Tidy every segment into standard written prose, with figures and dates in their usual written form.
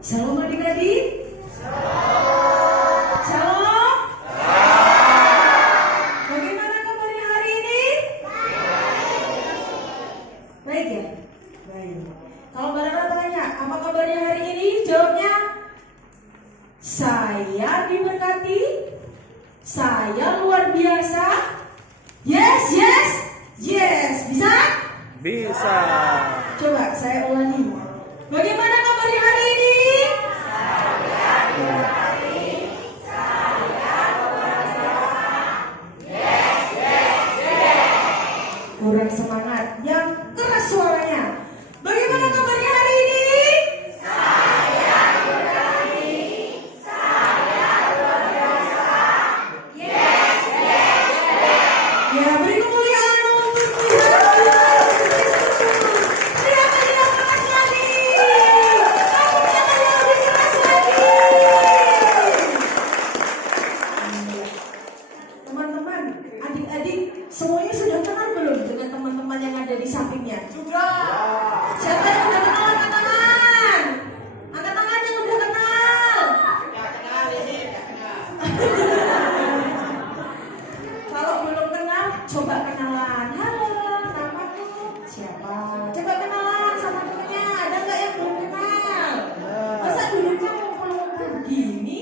Shalom adik-adik. Shalom. Bagaimana kabarnya hari ini? Baik ya? Baik. Kalau Barana tanya, apa kabarnya hari ini? Jawabnya, saya diberkati. Saya luar biasa. Yes, yes, yes. Bisa? Bisa. Coba saya ulangi. Bagaimana kabarnya hari ini? Kurang semangat, yang keras suaranya. Bagaimana kabarnya hari ini? Saya berani, saya luar biasa. Yes, yes, yes. Ya, beri kemuliaan untuk Tuhan. Silakan yang keras lagi. Kamu jangan yang lebih keras lagi. Teman-teman, adik-adik, semuanya sudah kenal belum dengan teman-teman yang ada di sampingnya? Sudah. Siapa yang udah kenal? Angkat tangan. Angkat tangan yang udah kenal. Nggak kenal ini, nggak kenal. Kalau belum kenal, coba kenalan. Halo, namaku siapa? Coba kenalan sama temennya. Ada nggak yang belum kenal? Masa dulunya ngumpul-ngumpul begini?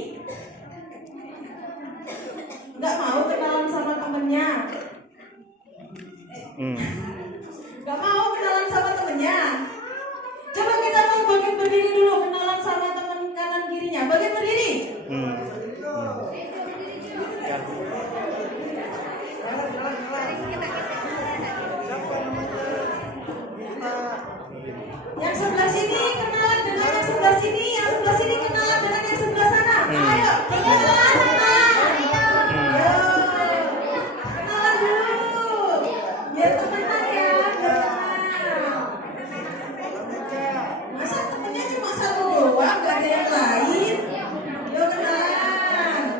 Nggak mau kenalan sama temennya? Gak mau kenalan sama temennya. Coba kita mau bagian berdiri dulu, kenalan sama teman kanan kirinya. Bagian berdiri. Yang sebelah sini kenalan dengan yang sebelah sini, yang sebelah sini kenalan dengan yang sebelah sana. Ayo, kenalan. Ayo, kenalan dulu. Biar temenan ya, biar kenal. Masa temennya cuma satu doang, gak ada yang lain? Yuk kenalan.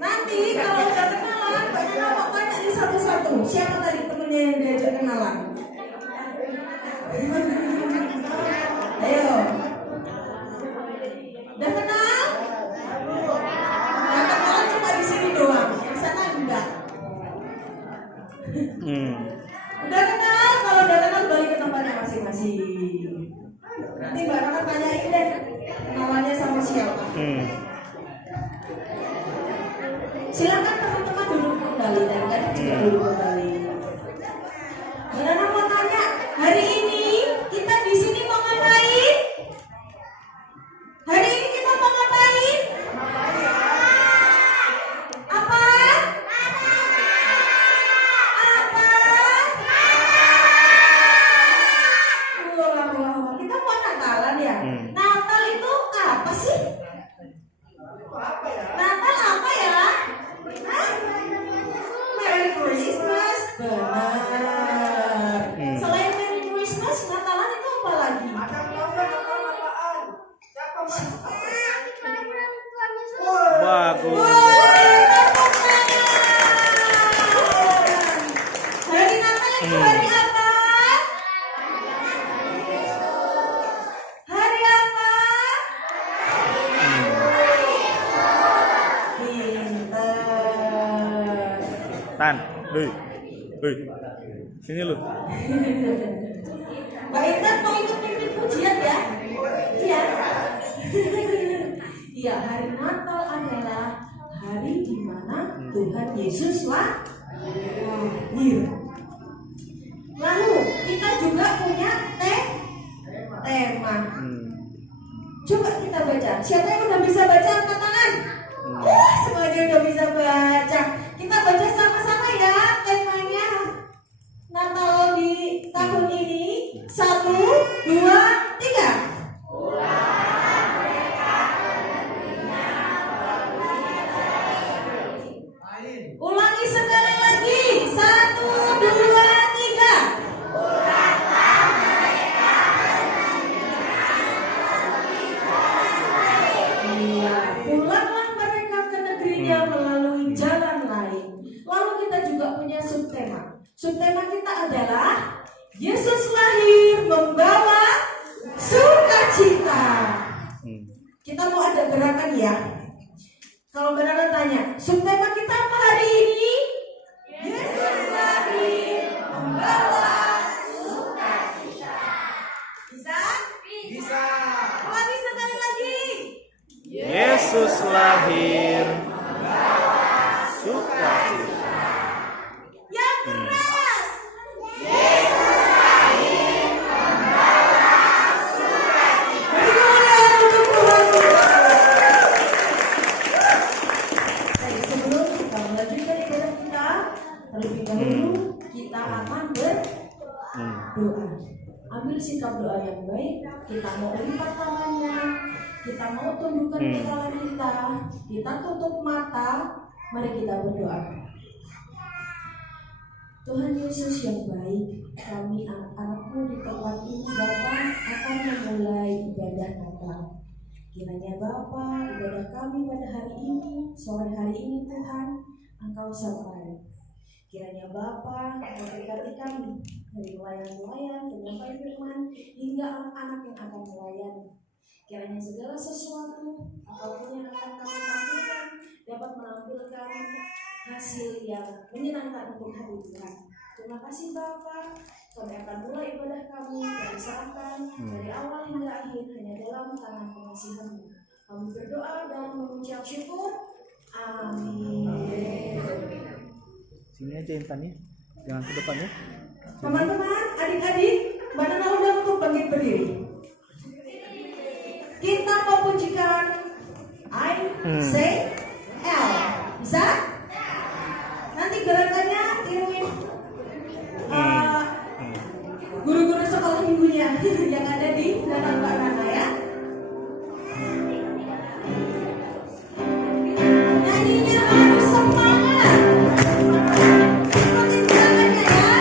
Nanti kalau udah kenalan, banyak nama banyak di satu-satu. Siapa tadi temennya yang diajak kenalan? Ayo. Udah kenal? Yang kenalan cuma di sini doang, yang sana enggak. Udah kenal? Kalau udah kenal balik ke tempatnya masing-masing. Nanti Mbak Rana tanyain deh kenalannya sama siapa. Silakan teman-teman duduk kembali dan kan juga duduk kembali. Mbak Rana mau tanya, hari ini kita di sini mau ngapain? Hari ini kita mau ngapain? Apa? Wah, kita mau Natalan ya? Natal itu apa sih? Natal apa ya? Hah? Merry Christmas. Benar. Selain Merry Christmas, Natalan itu apa lagi? Bagus. Hari Natal itu hari apa? Hari apa? Pintar. Tan, sini lu. Mbak Intan mau ikut pimpin pujian ya? Iya. Iya, hari Natal adalah hari di mana Tuhan Yesus lahir. Lalu kita juga punya tema. Coba kita baca. Siapa yang udah bisa baca angkat tangan? Semuanya udah bisa baca. Kita baca sama-sama ya temanya Natal di tahun ini. 1, 2, 3. Ulangi sekali lagi. 1, 2, 3. Pulanglah mereka ke negerinya melalui jalan lain. Lalu kita juga punya subtema. Subtema kita adalah Yesus lahir membawa Kita mau ada gerakan ya. Kalau beneran tanya, subtema kita apa hari ini? Yesus lahir membawa sukacita. Bisa? Bisa. Ulangi sekali lagi. Yesus lahir sukacita. Yang keras. Beri kemuliaan untuk Tuhan. Baik, sebelum kita melanjutkan ibadah kita, terlebih dahulu kita akan berdoa. Ambil sikap doa yang baik. Kita mau lipat tangannya, kita mau tundukkan kepala kita tutup mata. Mari kita berdoa. Tuhan Yesus yang baik, kami anak-anak-Mu di tempat ini Bapa akan memulai ibadah Natal. Kiranya Bapa, ibadah kami pada hari ini, sore hari ini Tuhan, Engkau sampai. Kiranya Bapa, Engkau berkati kami dari pelayan-pelayan, penyampai firman, hingga anak-anak yang akan melayani. Kiranya segala sesuatu apapun yang akan kami tampilkan dapat menampilkan hasil yang menyenangkan untuk hati Tuhan. Terima kasih Bapa. Kami akan mulai ibadah kami dari serahkan dari awal hingga akhir hanya dalam tangan pengasihan-Mu. Kami berdoa dan mengucap syukur. Amin. Sini aja intannya, jangan ke depan ya. Teman-teman, adik-adik, mana undang untuk bangkit berdiri. Kita mau pujikan I say L. Bisa? Nanti gerakannya tiruin guru-guru sekolah minggunya yang ada di belakang Mbak Nana ya. Nyanyinya harus semangat. Ikutin gerakannya ya.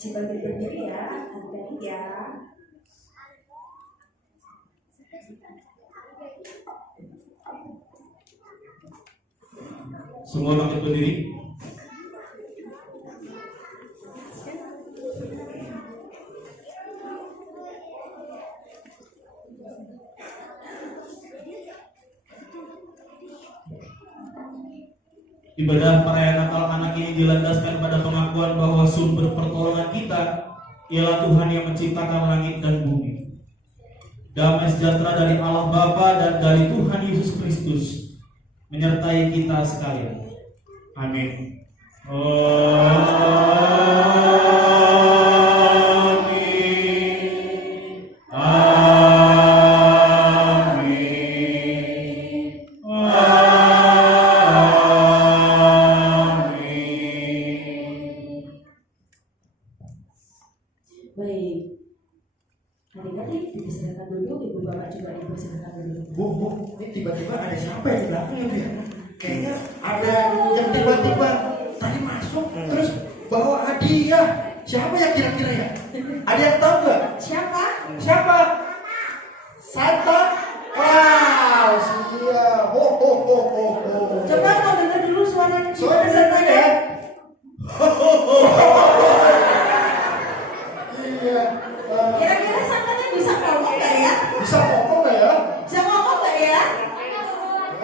Seperti berdiri ya, adik-adik ya. Semua bangkit berdiri. Ibadah perayaan Natal anak ini dilandaskan pada pengakuan bahwa sumber pertolongan kita ialah Tuhan yang menciptakan langit dan bumi. Damai sejahtera dari Allah Bapa dan dari Tuhan Yesus Kristus menyertai kita sekalian. Amin. Baik, adik-adik dipersilakan dulu, ibu bapak juga dipersilakan dulu. Bu, ini tiba-tiba ada siapa yang di belakang ya, Bu ya? Kayaknya ada yang tiba-tiba tadi masuk terus bawa hadiah. Siapa ya kira-kira ya? Ada yang tahu nggak? Siapa? Siapa? Santa? Wow, siap. Ho ho ho ho ho. Coba kau dengar dulu suara Suara Santanya. ya? Iya. Kira-kira Santanya bisa ngomong nggak ya? Bisa ngomong nggak ya? Bisa ngomong nggak ya?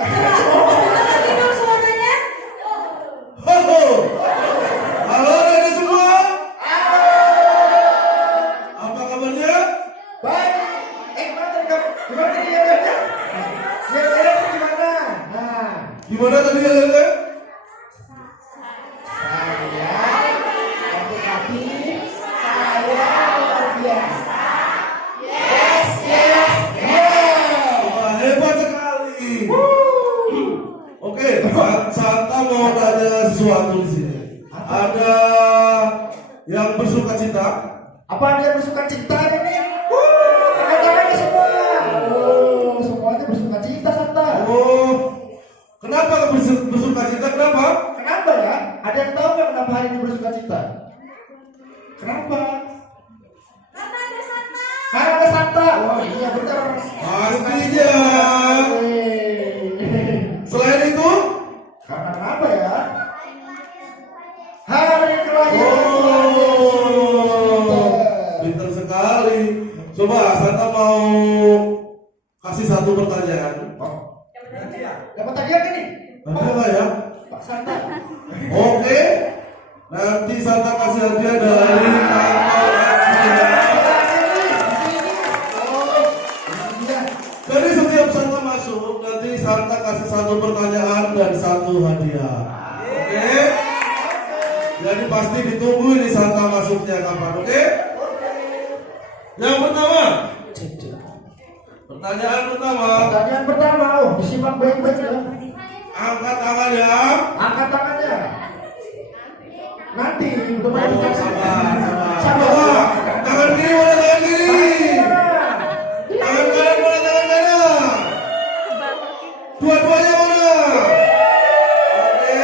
Coba dengar lagi dulu suaranya. Halo, halo ada semua. Apa kabarnya? Baik. Gimana nih ya? Ya, gimana? Nah, Gimana tadi ya? saya tapi saya luar biasa. Yes, yes, yes. Wah, hebat sekali. Oke, Santa mau tanya sesuatu di sini. Ada yang bersuka cita? Apa ada yang bersuka cita ini? Tangan-tangannya semua. Oh, semuanya bersuka cita, Santa. Oh, kenapa bersuka cita? Kenapa? Kenapa ya? Ada yang tahu nggak kenapa hari ini bersuka cita? Kenapa? Karena ada Santa. Karena ada Santa. Oh iya benar. Pastinya. Selain itu? Karena kenapa ya? Hari kelahiran Oh, pintar sekali. Coba Santa mau kasih satu pertanyaan. Oh, dapat hadiah kan nih? Ada nggak ya? Pak Santa. Oke. Nanti Santa kasih hadiah dari kantor Asia. Jadi setiap Santa masuk, nanti Santa kasih satu pertanyaan dan satu hadiah. Oke? Jadi pasti ditunggu ini Santa masuknya kapan, oke? Yang pertama. Pertanyaan pertama. Pertanyaan pertama, oh disimak baik-baik ya. Angkat tangan ya. Angkat tangannya. Nanti udah mau Oh, dikasih. sabar. Sabar. Coba, tangan kiri mana tangan kiri? Tangan kanan mana tangan kanan? Dua-duanya mana? Oke,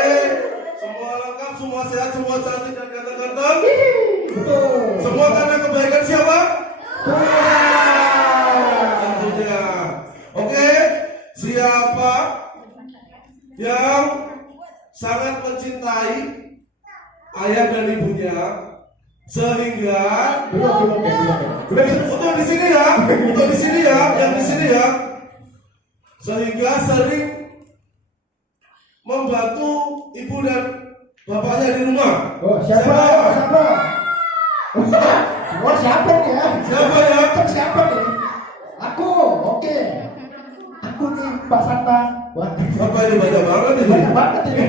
semua lengkap, semua sehat, semua cantik dan ganteng-ganteng. Betul. Semua karena kebaikan siapa? Tuhan. Tentunya. Oke, siapa yang sangat mencintai ayah dan ibunya sehingga Belum. untuk di sini ya, yang di sini ya, sehingga sering membantu ibu dan bapaknya di rumah. Oh, siapa? Oh, siapa nih ya? Siapa ya? Siapa nih? Aku, oke. Aku nih Pak Santa. Wah, Apa ini banyak banget ini? banyak banget ini.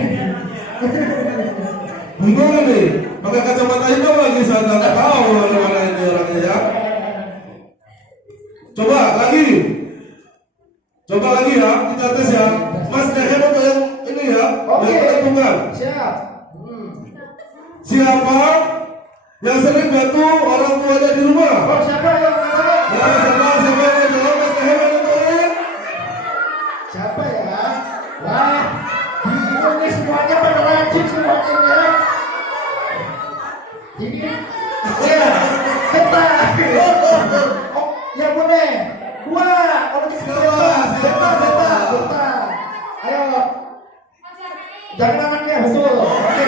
Bingung nih, pakai kacamata hitam lagi sana, nggak tahu mana ini orangnya ya. Coba lagi ya, kita tes ya. Mas Nehem untuk yang ini ya, Oke. yang menentukan. Siap. Siapa yang sering bantu orang tuanya di rumah? Oh, siapa yang mana? Ya, siapa yang jawab? Mas Nehem yang nentuin. Siapa ya? Wah, bingung nih semuanya pada rajin semuanya ya. Ini Iya, beta. Oh, ya boleh. 2, kalau gitu beta. Ayo. Jangan anaknya betul. Oke.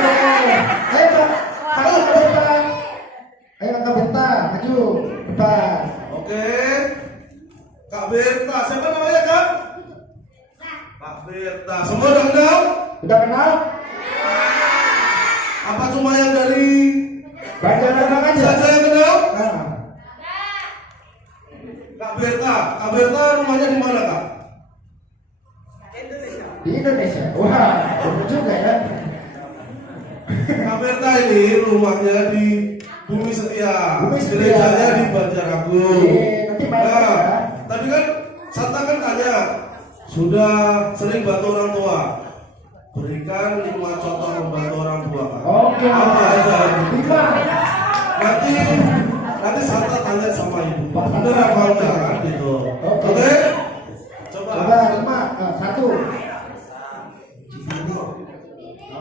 Ayo, Kak beta. Ayo Kak beta, maju. Depan. Oke. Kak Berta, siapa namanya Kak? Kak Berta. Semua udah kenal? Udah kenal? Apa cuma yang dari Banjarnegara aja. saja yang kenal? Nah. Kak Berta rumahnya di mana Kak? Di Indonesia. Wah, betul juga ya. Kak Berta ini rumahnya di Bumi Setia. Bumi Setia. Gerejanya di Banjaragung. Nanti main Nah, ya. tadi kan Santa kan tanya, sudah sering bantu orang tua. Berikan 5 contoh membantu orang tua Kak. Oke. Apa aja? 5. Nanti Santa tanya sama ibu. Bener apa enggak kan gitu. Oke? Coba. Coba 5. 1.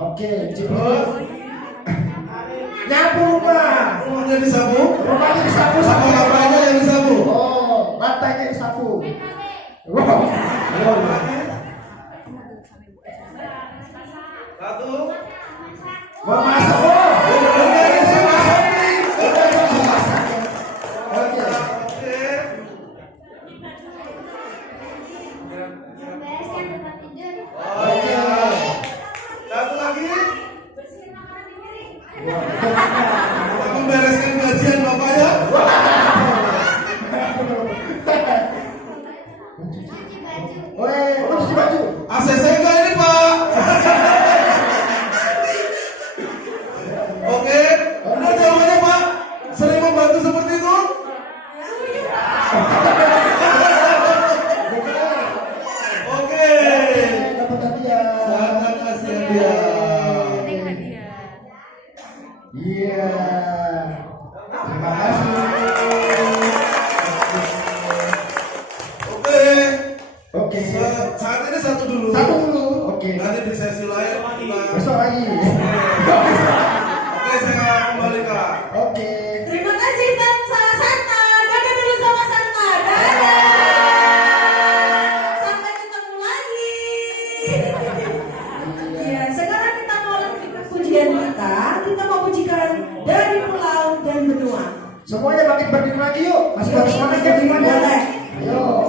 Oke, Terus nyapu rumah. rumahnya disapu. Rumahnya disapu Sama lantainya yang disapu. Oh, lantainya disapu. Wow. Satu. Memasak. Oh, oke. Oke. Oh iya. Satu lagi. Membereskan gajian bapaknya. Woi, lu cuci baju. ACC enggak ini Pak? Oke. Benar jawabannya Pak? Sering membantu seperti itu? Oke. Dapat hadiah. Sangat kasih hadiah. Iya. Terima kasih. Oke. Oke. Saat ini satu dulu. Satu dulu. Oke. Nanti di sesi lain kita. Besok lagi. Oke, saya kembali Kak. Oke. Terima kasih bangsa Santa. Dadah dulu sama Santa. Dadah. Sampai ketemu lagi. Iya, sekarang kita mau lanjutkan pujian kita. Kita mau pujikan dari pulau dan benua. Semuanya bangkit berdiri lagi yuk. Masih harus semangat ya semuanya. Boleh. Yuk.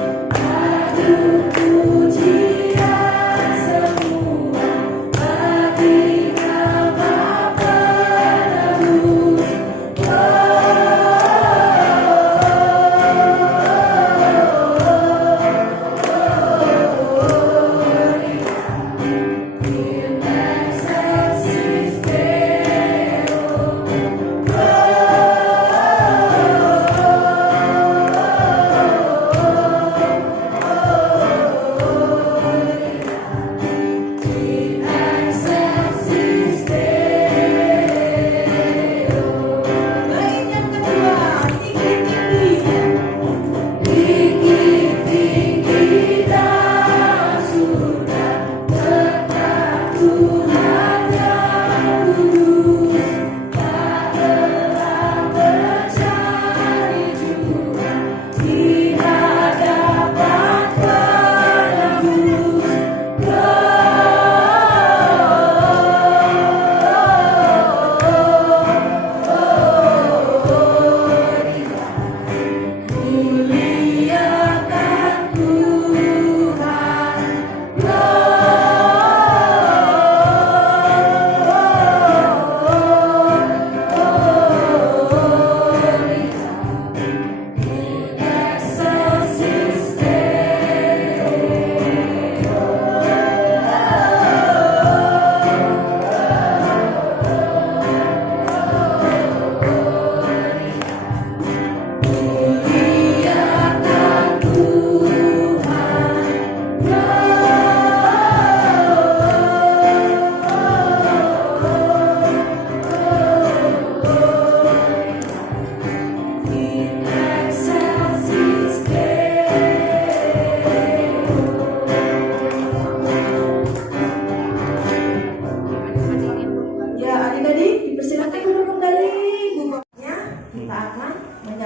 Aduh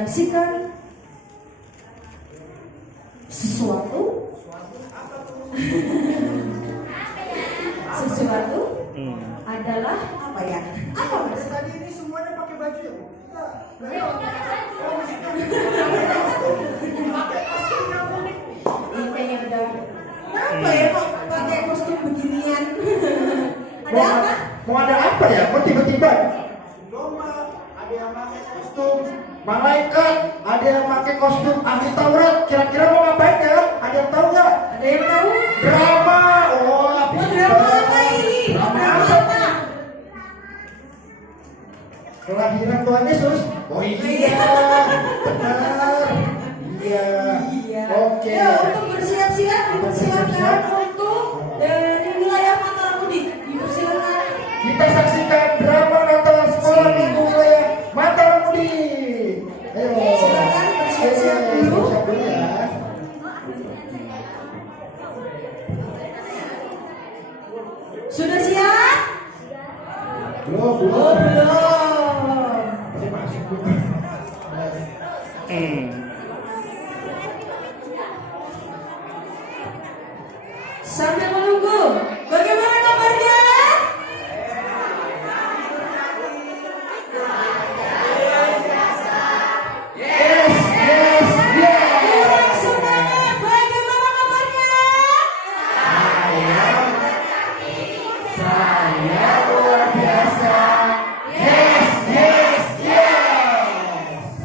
menyaksikan sesuatu adalah apa ya? Apa Mas? Tadi ini semuanya pakai baju ya, Bu? Ini udah apa ya kok pakai kostum beginian? Ada apa? Mau ada apa ya? Kok tiba-tiba? Domba, ada yang pakai kostum malaikat, ada yang pakai kostum ahli Taurat. Kira-kira mau ngapain ya? Ada yang tahu nggak? Ada yang tahu? Drama. Oh, Drama apa ini? Drama apa? Kelahiran Tuhan Yesus. Oh iya, benar. Iya. Oke. Ya, untuk bersiap-siap dipersilakan untuk dari wilayah Mataram Budi. Dipersilakan. Kita saksikan drama Natal Sekolah Minggu wilayah Mataram Budi. Ayo. Silakan bersiap-siap dulu. Siap dulu ya. Sudah siap? Belum. Belum. Masih masuk, Bu. Sambil menunggu, bagaimana kabarnya? Yes. Kurang semangat, bagaimana kabarnya? Saya luar biasa. Yes.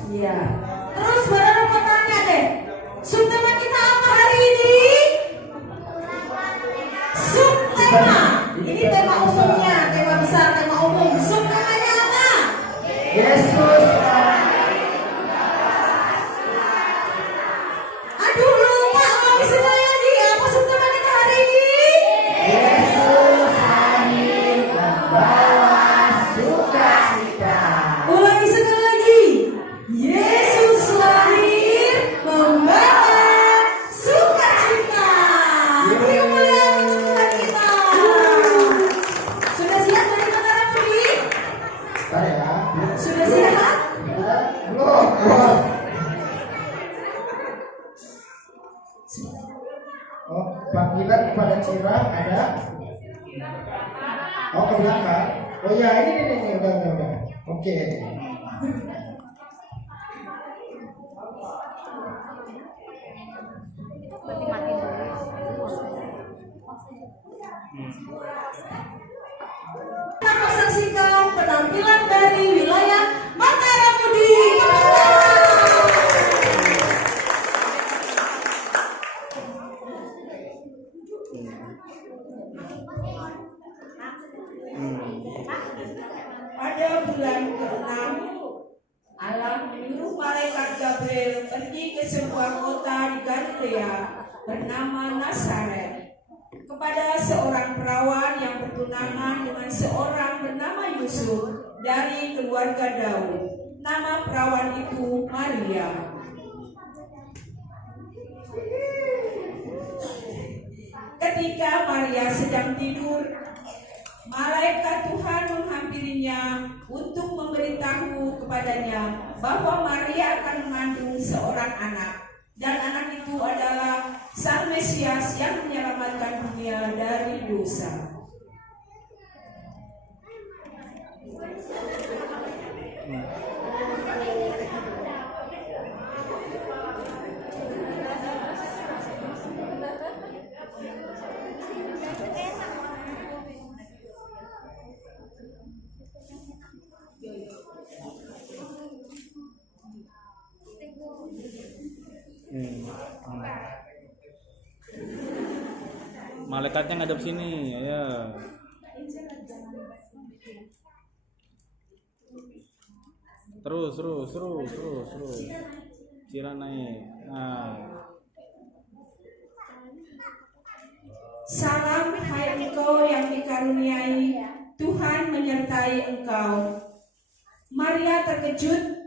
Iya. Terus saudara mau tanya deh, subtema kita apa hari ini? Subtema. Ini tema umumnya, tema besar, tema umum. Subtemanya apa? Yesus. Aduh lupa, ulangi sekali lagi. Apa subtema kita hari ini? Yesus lahir membawa sukacita. Ulangi sekali lagi. Yesus lahir membawa sukacita. Beri kemuliaan untuk Tuhan kita. Sudah siap dari Mataram Budi? Saya. Sudah siap? Belum. Oh, panggilan kepada Cira ada. Oh, ke belakang. Oh ya, ini udah. Oke. Kita menyaksikan penampilan dari wilayah Mataram Budi. Pada bulan ke-6, Allah menyuruh malaikat Gabriel pergi ke sebuah kota di Galilea bernama Nazaret kepada seorang perawan yang bertunangan dengan seorang bernama Yusuf dari keluarga Daud. Nama perawan itu Maria. Ketika Maria sedang tidur, malaikat Tuhan menghampirinya untuk memberitahu kepadanya bahwa Maria akan mengandung seorang anak, dan anak itu adalah Sang Mesias yang menyelamatkan dunia dari dosa. Malaikatnya ngadep sini, ya. Terus. Cira naik. Nah. Salam hai engkau yang dikaruniai, Tuhan menyertai engkau. Maria terkejut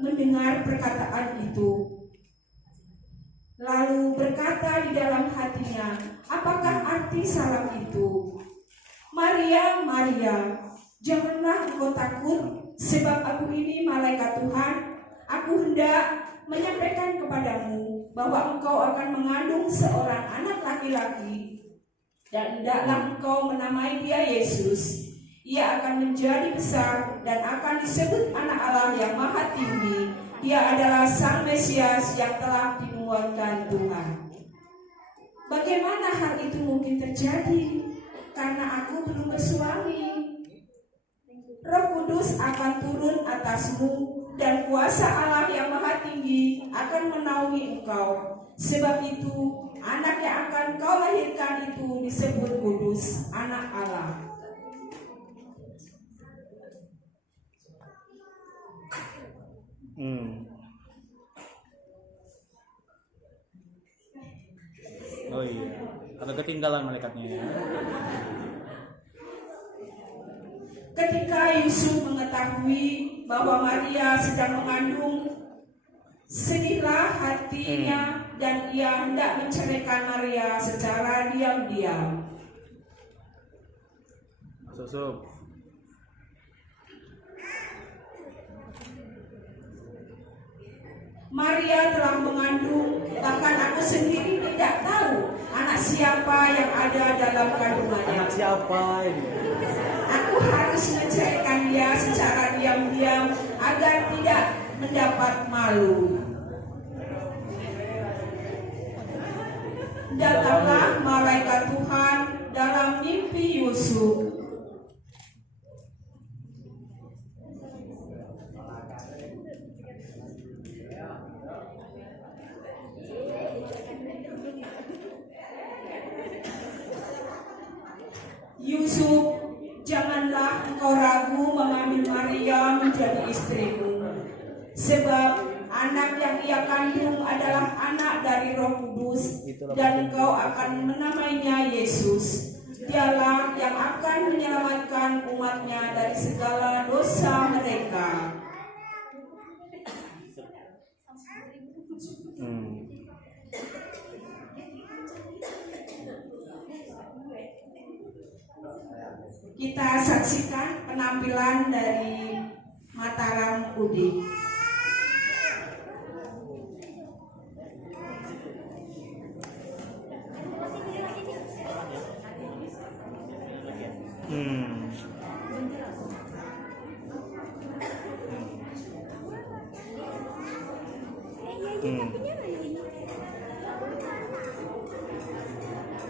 mendengar perkataan itu. Lalu berkata di dalam hatinya, apakah arti salam itu? Maria, Maria, janganlah engkau takut, sebab aku ini malaikat Tuhan. Aku hendak menyampaikan kepadamu bahwa engkau akan mengandung seorang anak laki-laki, dan hendaklah engkau menamai dia Yesus. Ia akan menjadi besar dan akan disebut Anak Allah yang Maha Tinggi. Dia adalah Sang Mesias yang telah dinubuatkan Tuhan. Bagaimana hal itu mungkin terjadi? Karena aku belum bersuami. Roh Kudus akan turun atasmu dan kuasa Allah yang Maha Tinggi akan menaungi engkau. Sebab itu, anak yang akan kau lahirkan itu disebut kudus, Anak Allah. Oh iya, agak ketinggalan malaikatnya ya. Ketika Yusuf mengetahui bahwa Maria sedang mengandung, sedihlah hatinya dan ia hendak menceraikan Maria secara diam-diam. Susup. Maria telah mengandung, bahkan aku sendiri tidak tahu anak siapa yang ada dalam kandungannya. Anak siapa ini? Aku harus menceraikan dia secara diam-diam agar tidak mendapat malu. Datanglah malaikat Tuhan dalam mimpi Yusuf. Yusuf, janganlah engkau ragu mengambil Maria menjadi istrimu, sebab anak yang ia kandung adalah anak dari Roh Kudus, dan engkau akan menamainya Yesus. Dialah yang akan menyelamatkan umatnya dari segala dosa mereka. Kita saksikan penampilan dari Mataram Udik.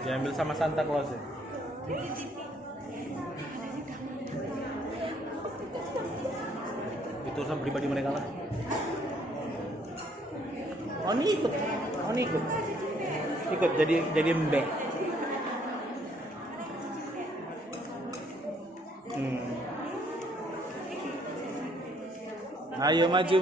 Diambil sama Santa Claus ya. Itu urusan pribadi mereka lah. Oh ini ikut. Ikut jadi embe. Ayo maju.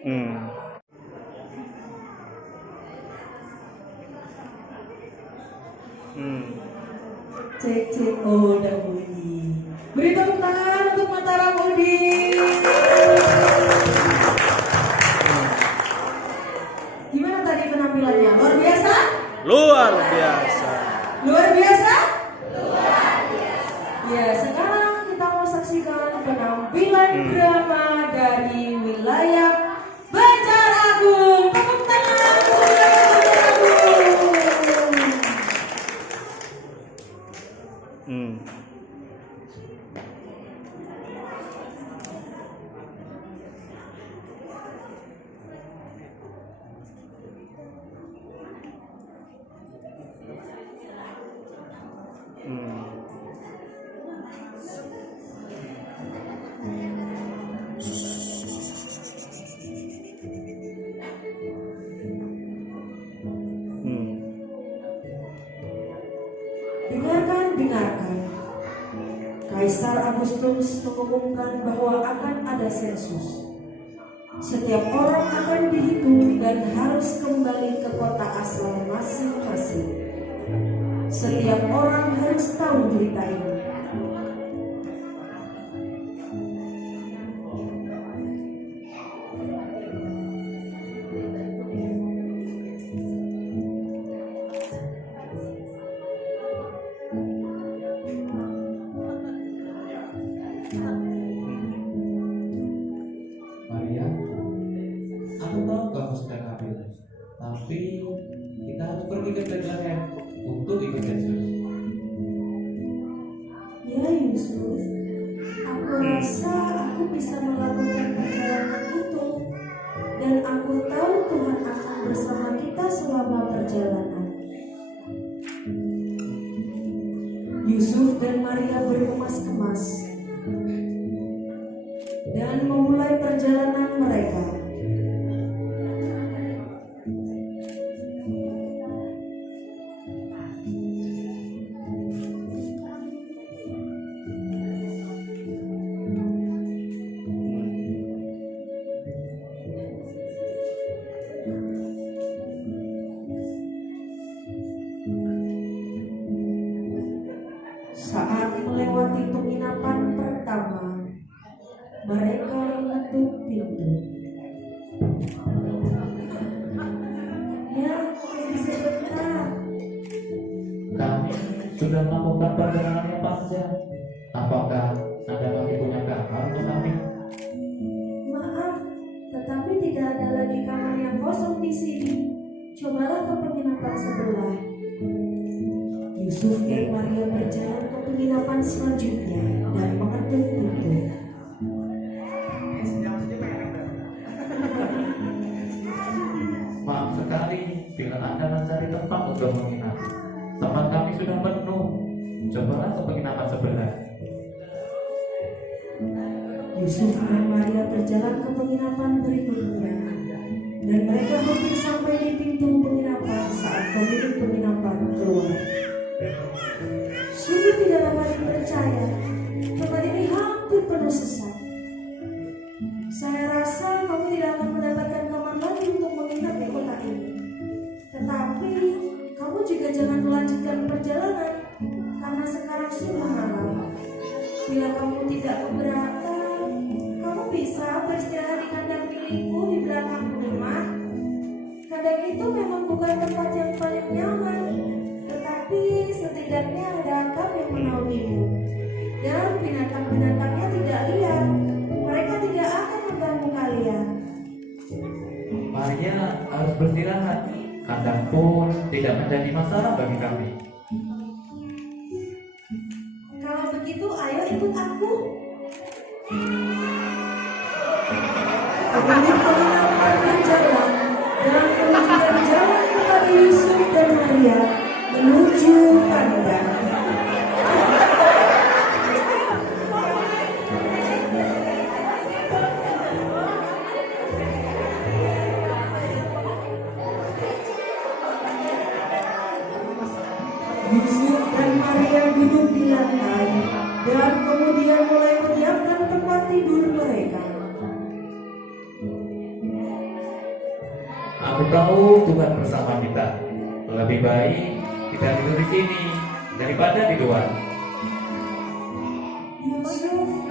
Hmm. Cek cek, oh udah bunyi. Beri tepuk tangan untuk Mataram Udi. Gimana tadi penampilannya? Luar biasa? Luar biasa. Luar biasa? Luar biasa. Ya, sekarang kita mau saksikan penampilan drama dari wilayah Banjar Agung. Tepuk tangan untuk Banjar Agung. Dengarkan. Kaisar Agustus mengumumkan bahwa akan ada sensus. Setiap orang akan dihitung dan harus kembali ke kota asal masing-masing. Setiap orang harus tahu berita ini. Maria, aku tahu kamu sedang hamil, tapi kita harus pergi ke Bethlehem untuk ikut Yesus. Ya Yusuf, aku rasa aku bisa melakukan perjalanan itu. Dan aku tahu Tuhan akan bersama kita selama perjalanan. Yusuf dan Maria berkemas-kemas dan memulai perjalanan mereka. Saat melewati penginapan pertama, mereka menutup pintu. Ya, sebentar. Kami sudah melakukan perjalanan yang panjang. Apakah Anda masih punya kamar untuk kami? Maaf, tetapi tidak ada lagi kamar yang kosong di sini. Cobalah ke penginapan sebelah. Yusuf dan Maria berjalan ke penginapan selanjutnya dan mengetuk pintu. Maaf sekali bila Anda mencari tempat untuk menginap. Tempat kami sudah penuh. Cobalah ke penginapan sebelah. Yusuf dan Maria berjalan ke penginapan berikutnya dan mereka hampir sampai di pintu penginapan saat pemilik penginapan keluar. Sungguh tidak dapat dipercaya, tempat ini hampir penuh sesak. Saya rasa kamu tidak akan mendapatkan kamar lagi untuk menginap di kota ini. Tetapi kamu juga jangan melanjutkan perjalanan karena sekarang sudah malam. Bila kamu tidak keberatan, kamu bisa beristirahat di kandang milikku di belakang rumah. Kandang itu memang bukan tempat yang paling nyaman, tetapi setidaknya ada atap yang menaungimu. Dan binatang-binatangnya tidak liar. Mereka tidak akan mengganggu kalian. Maria harus beristirahat. Kandang pun tidak menjadi masalah bagi kami. Kalau begitu, ayo ikut aku. Pemilik penginapan berjalan dan kemudian jalan kepada Yusuf dan Maria menuju kandang. Yusuf dan Maria duduk di lantai dan kemudian mulai menyiapkan tempat tidur mereka. Aku tahu Tuhan bersama kita. Lebih baik kita tidur di sini daripada di luar. Yusuf,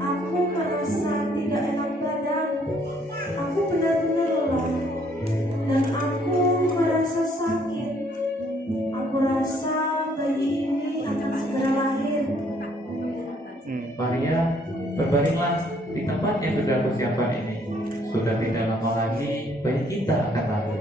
aku merasa tidak enak badan. Aku benar-benar lelah dan aku merasa sakit. Aku rasa bayi ini akan segera lahir. Maria, berbaringlah di tempat yang sudah aku siapkan ini. Sudah tidak lama lagi bayi kita akan lahir.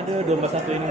Aduh, domba satu ini.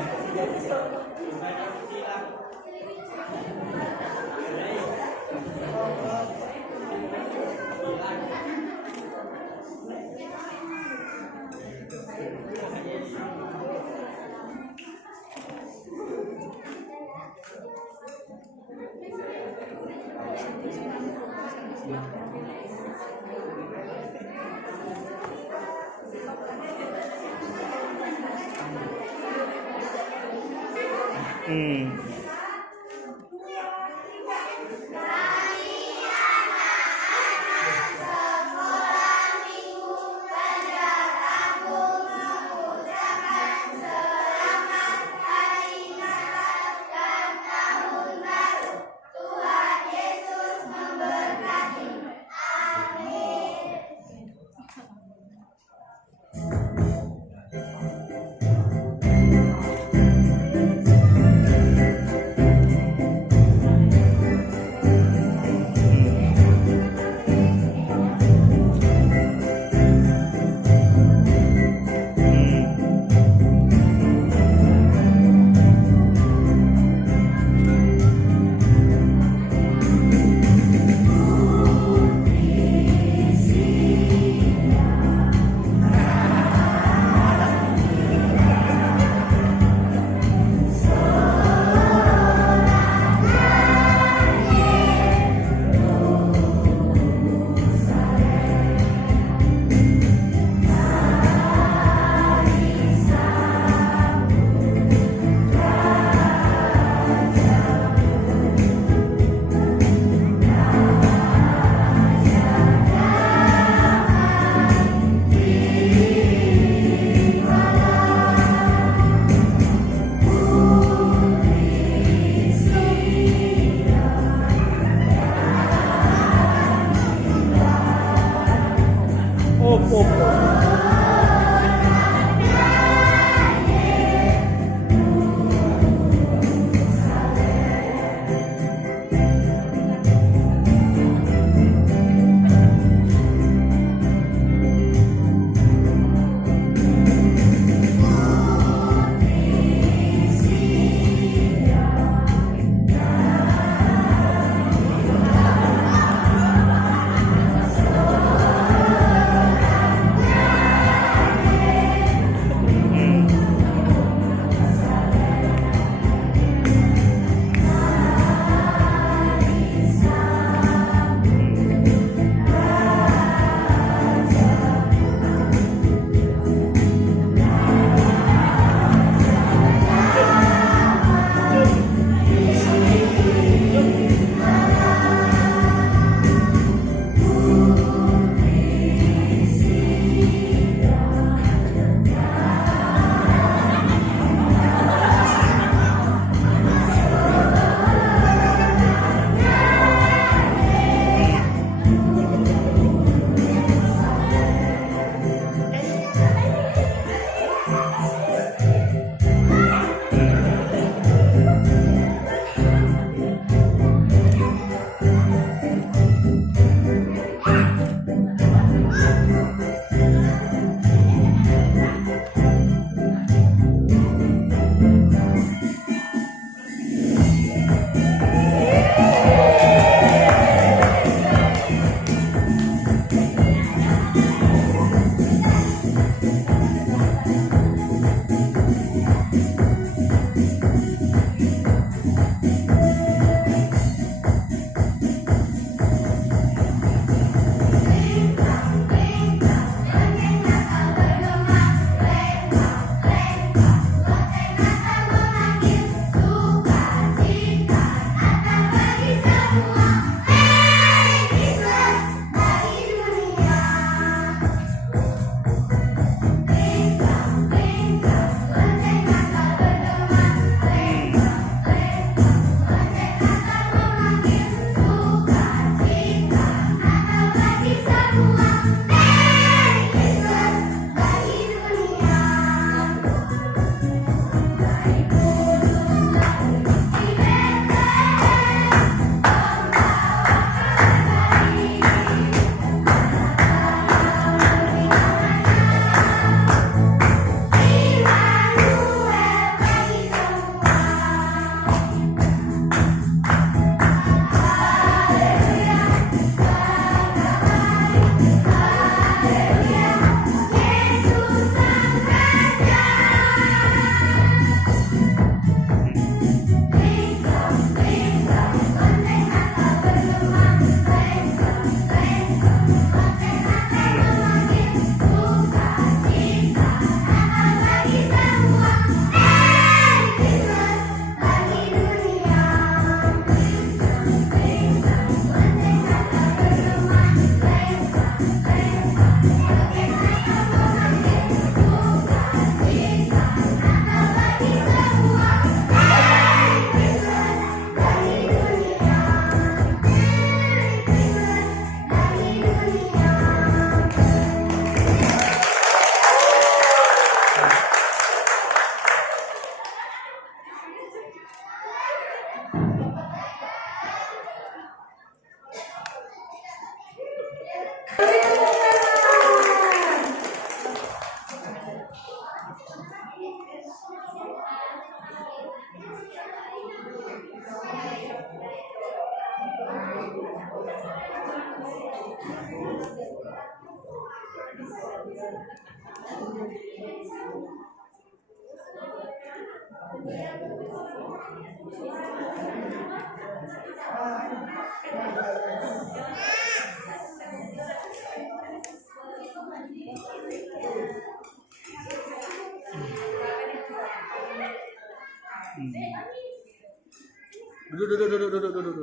Duduk.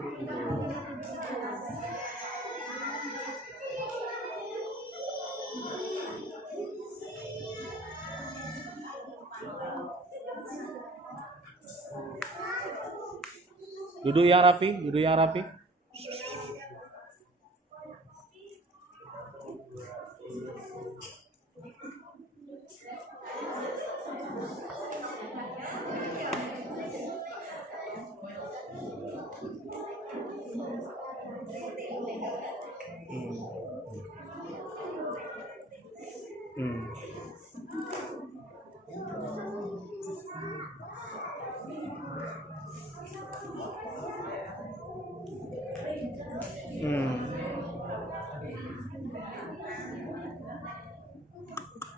Duduk yang rapi.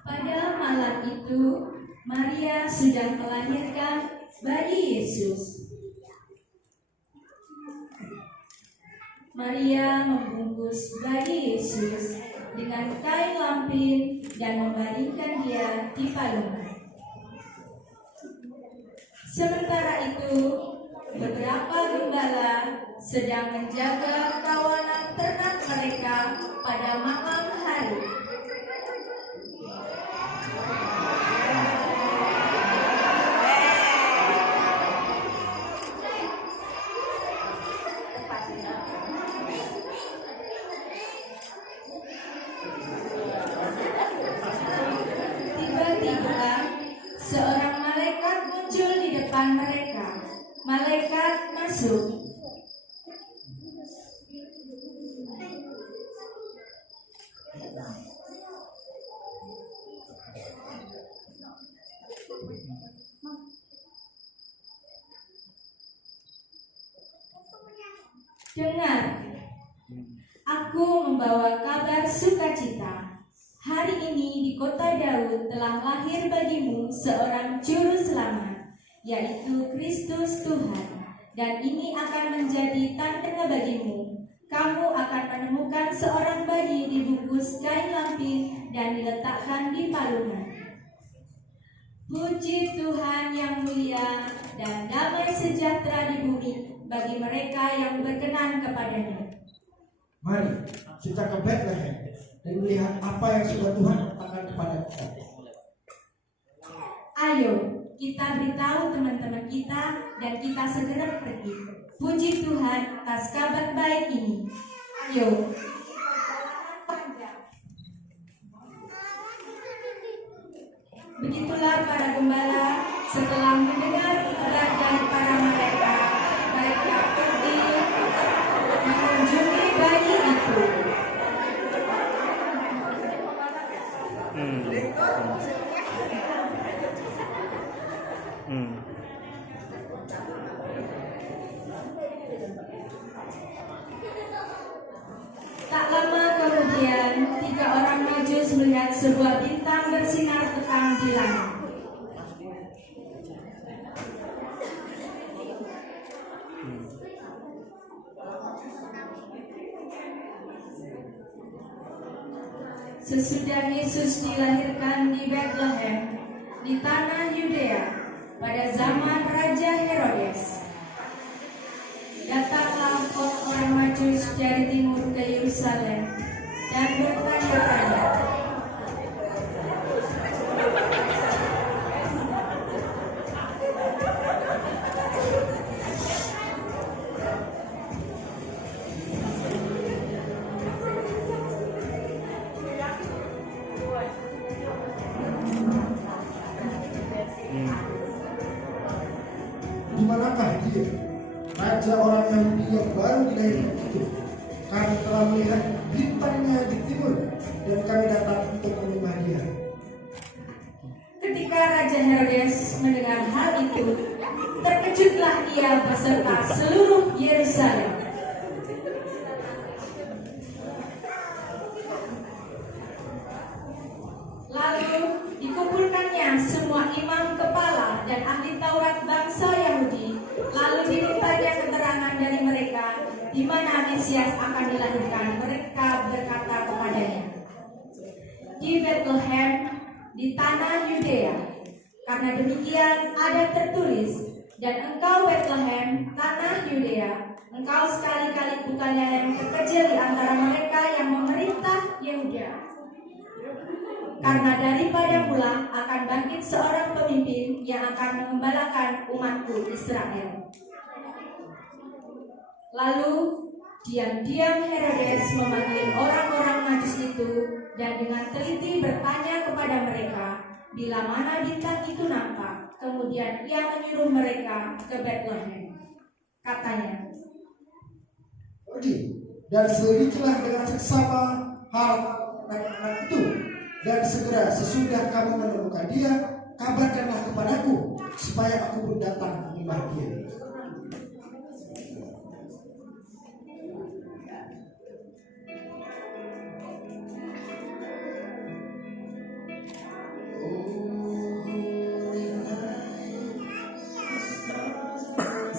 Pada malam itu, Maria sudah melahirkan bayi Yesus. Maria membungkus bayi Yesus dengan kain lampin dan membaringkan dia di palungan. Sementara itu, beberapa gembala sedang menjaga kawanan ternak mereka pada malam hari. Tiba-tiba, seorang malaikat muncul di depan mereka. Malaikat masuk. Dengar, aku membawa kabar sukacita. Hari ini di kota Daud telah lahir bagimu seorang juru selamat, yaitu Kristus Tuhan. Dan ini akan menjadi tanda bagimu. Kamu akan menemukan seorang bayi dibungkus kain lampin dan diletakkan di palungan. Puji Tuhan yang mulia, dan damai sejahtera di bumi bagi mereka yang berkenan kepadanya. Mari kita ke Bethlehem dan melihat apa yang sudah Tuhan katakan kepada kita. Ayo, kita beritahu teman-teman kita dan kita segera pergi. Puji Tuhan atas kabar baik ini. Ayo. Begitulah para gembala setelah mendengar kabar dari para malaikat, mereka pergi mengunjungi bayi itu. Tak lama kemudian, 3 orang Majus melihat sebuah bintang bersinar terang di langit. Sesudah Yesus dilahirkan di Bethlehem, di tanah Yudea, pada zaman Raja Herodes, datanglah orang Majus dari timur ke Yerusalem dan bertanya-tanya, Di manakah dia, raja orang Yahudi yang baru dilahirkan itu? Kami telah melihat bintangnya di timur dan kami datang untuk menyembah dia. ketika ketika Raja Herodes mendengar hal itu, terkejutlah ia beserta seluruh Yerusalem. Lalu dikumpulkannya semua imam kepala dan ahli Taurat bangsa Yahudi. Lalu dimintanya keterangan dari mereka di mana Mesias akan dilahirkan. Mereka berkata kepadanya, di Bethlehem, di tanah Yudea. Karena demikian ada tertulis, dan engkau Bethlehem, tanah Yudea, engkau sekali-kali bukannya yang terkecil di antara mereka yang memerintah Yehuda. Karena daripada mula akan bangkit seorang pemimpin yang akan mengembalakan umatku Israel. Lalu diam-diam Herodes memanggil orang-orang Majus itu dan dengan teliti bertanya kepada mereka bila mana bintang itu nampak. Kemudian ia menyuruh mereka ke Bethlehem. Katanya, pergi dan selidikilah dengan seksama hal anak-anak itu, dan segera sesudah kamu menemukan dia, kabarkanlah kepadaku supaya aku pun datang menyembah dia.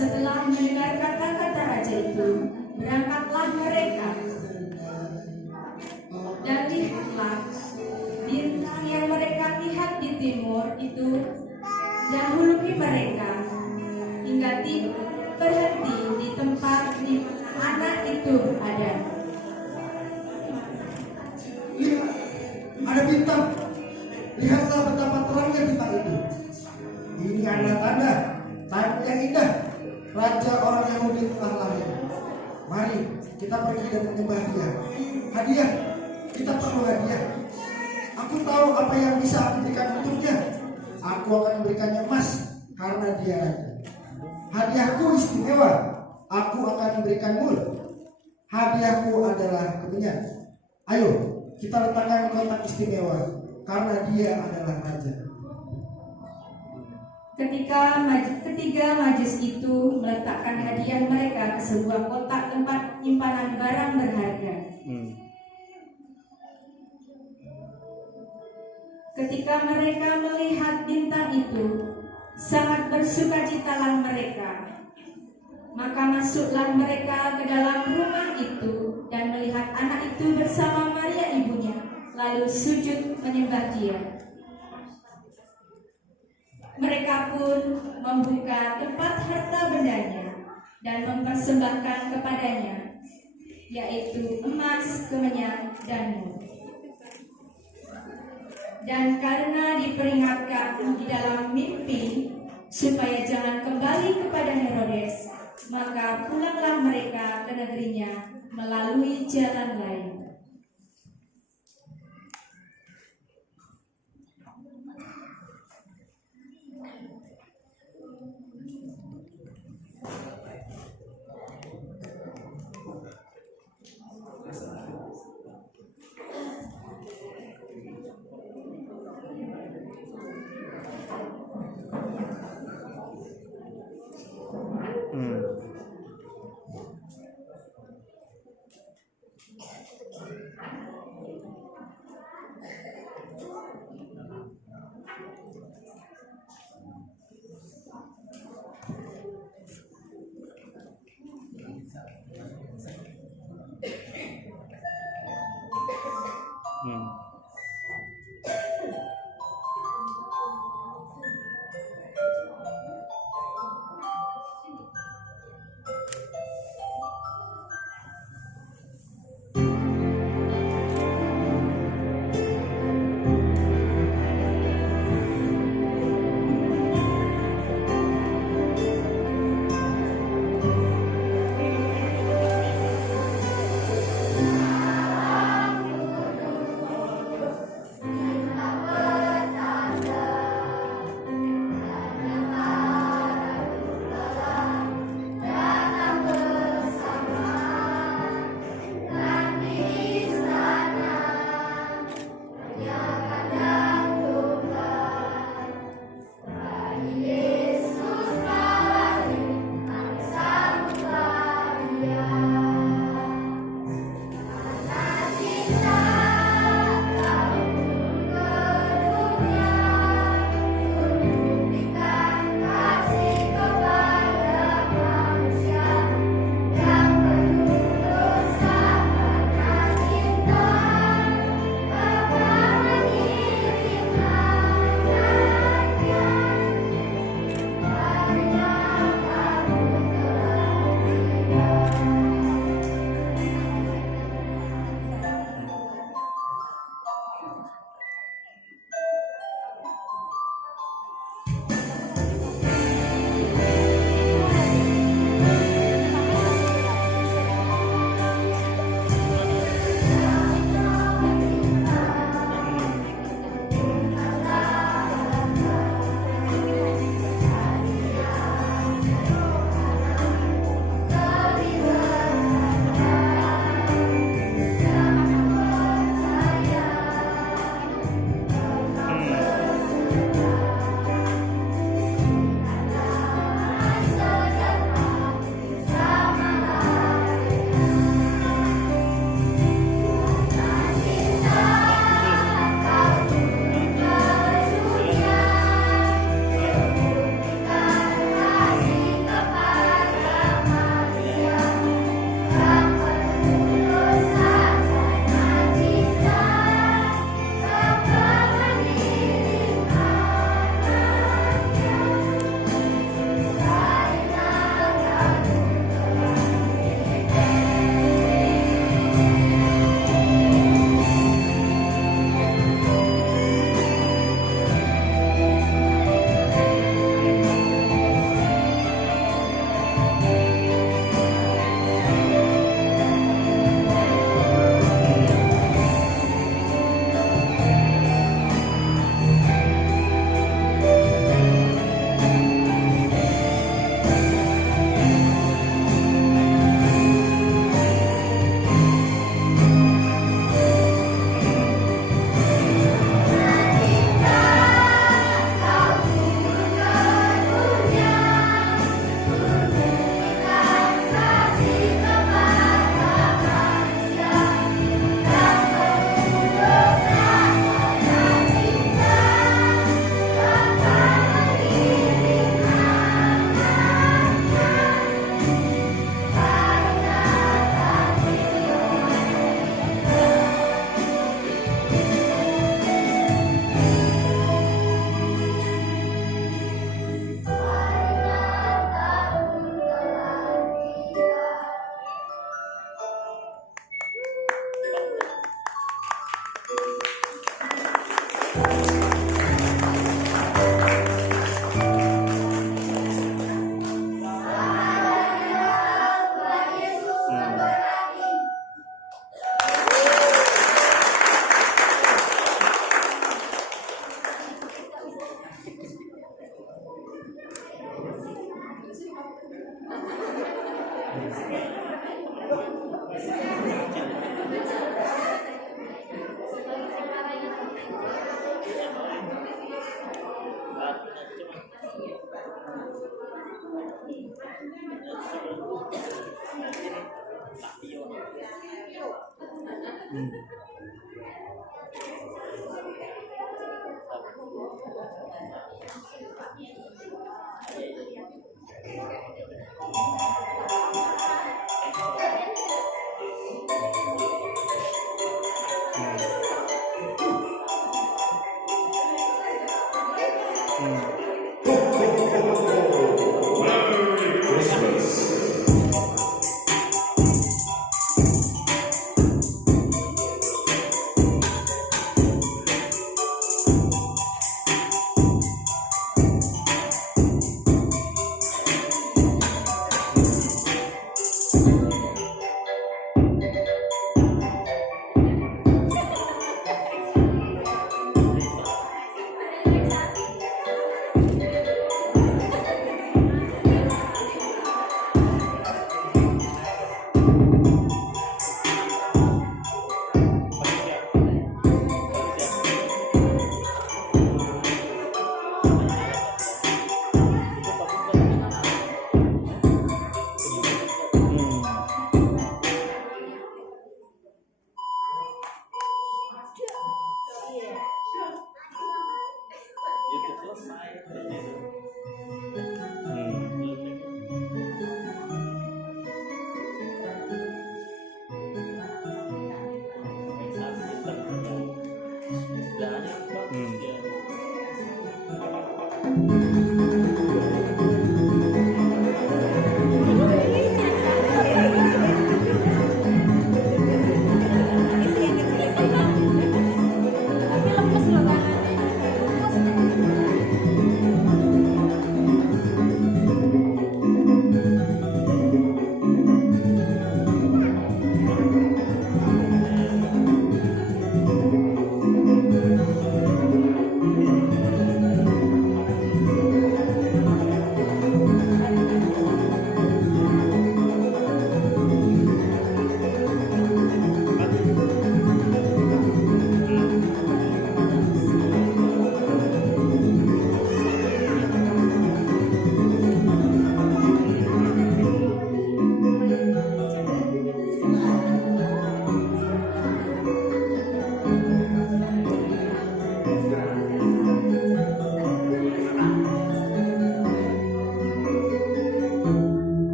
setelah mendengar kata-kata raja itu, berangkatlah mereka. Dan lihatlah, bintang yang mereka lihat di timur itu dahului mereka hingga berhenti di tempat di mana anak itu berada. Lihat, ada bintang. Lihatlah betapa terangnya bintang itu. Ini adalah tanda yang indah. Raja orang Yahudi telah lahir. Mari kita pergi dan menyembah dia. Hadiah, kita perlu hadiah. Aku tahu apa yang bisa aku berikan untuknya. Aku akan memberikannya emas karena dia raja. Hadiahku istimewa. Aku akan memberikan mul. Hadiahku adalah kemenyan. Ayo, kita letakkan kotak istimewa karena dia adalah raja. Ketiga majus itu meletakkan hadiah mereka ke sebuah kotak tempat penyimpanan barang berharga. Ketika mereka melihat bintang itu, sangat bersukacitalah mereka. Maka masuklah mereka ke dalam rumah itu dan melihat anak itu bersama Maria ibunya, lalu sujud menyembah dia. Mereka pun membuka tempat harta bendanya dan mempersembahkan kepadanya, yaitu emas, kemenyan, dan mur. Dan karena diperingatkan di dalam mimpi supaya jangan kembali kepada Herodes, maka pulanglah mereka ke negerinya melalui jalan lain.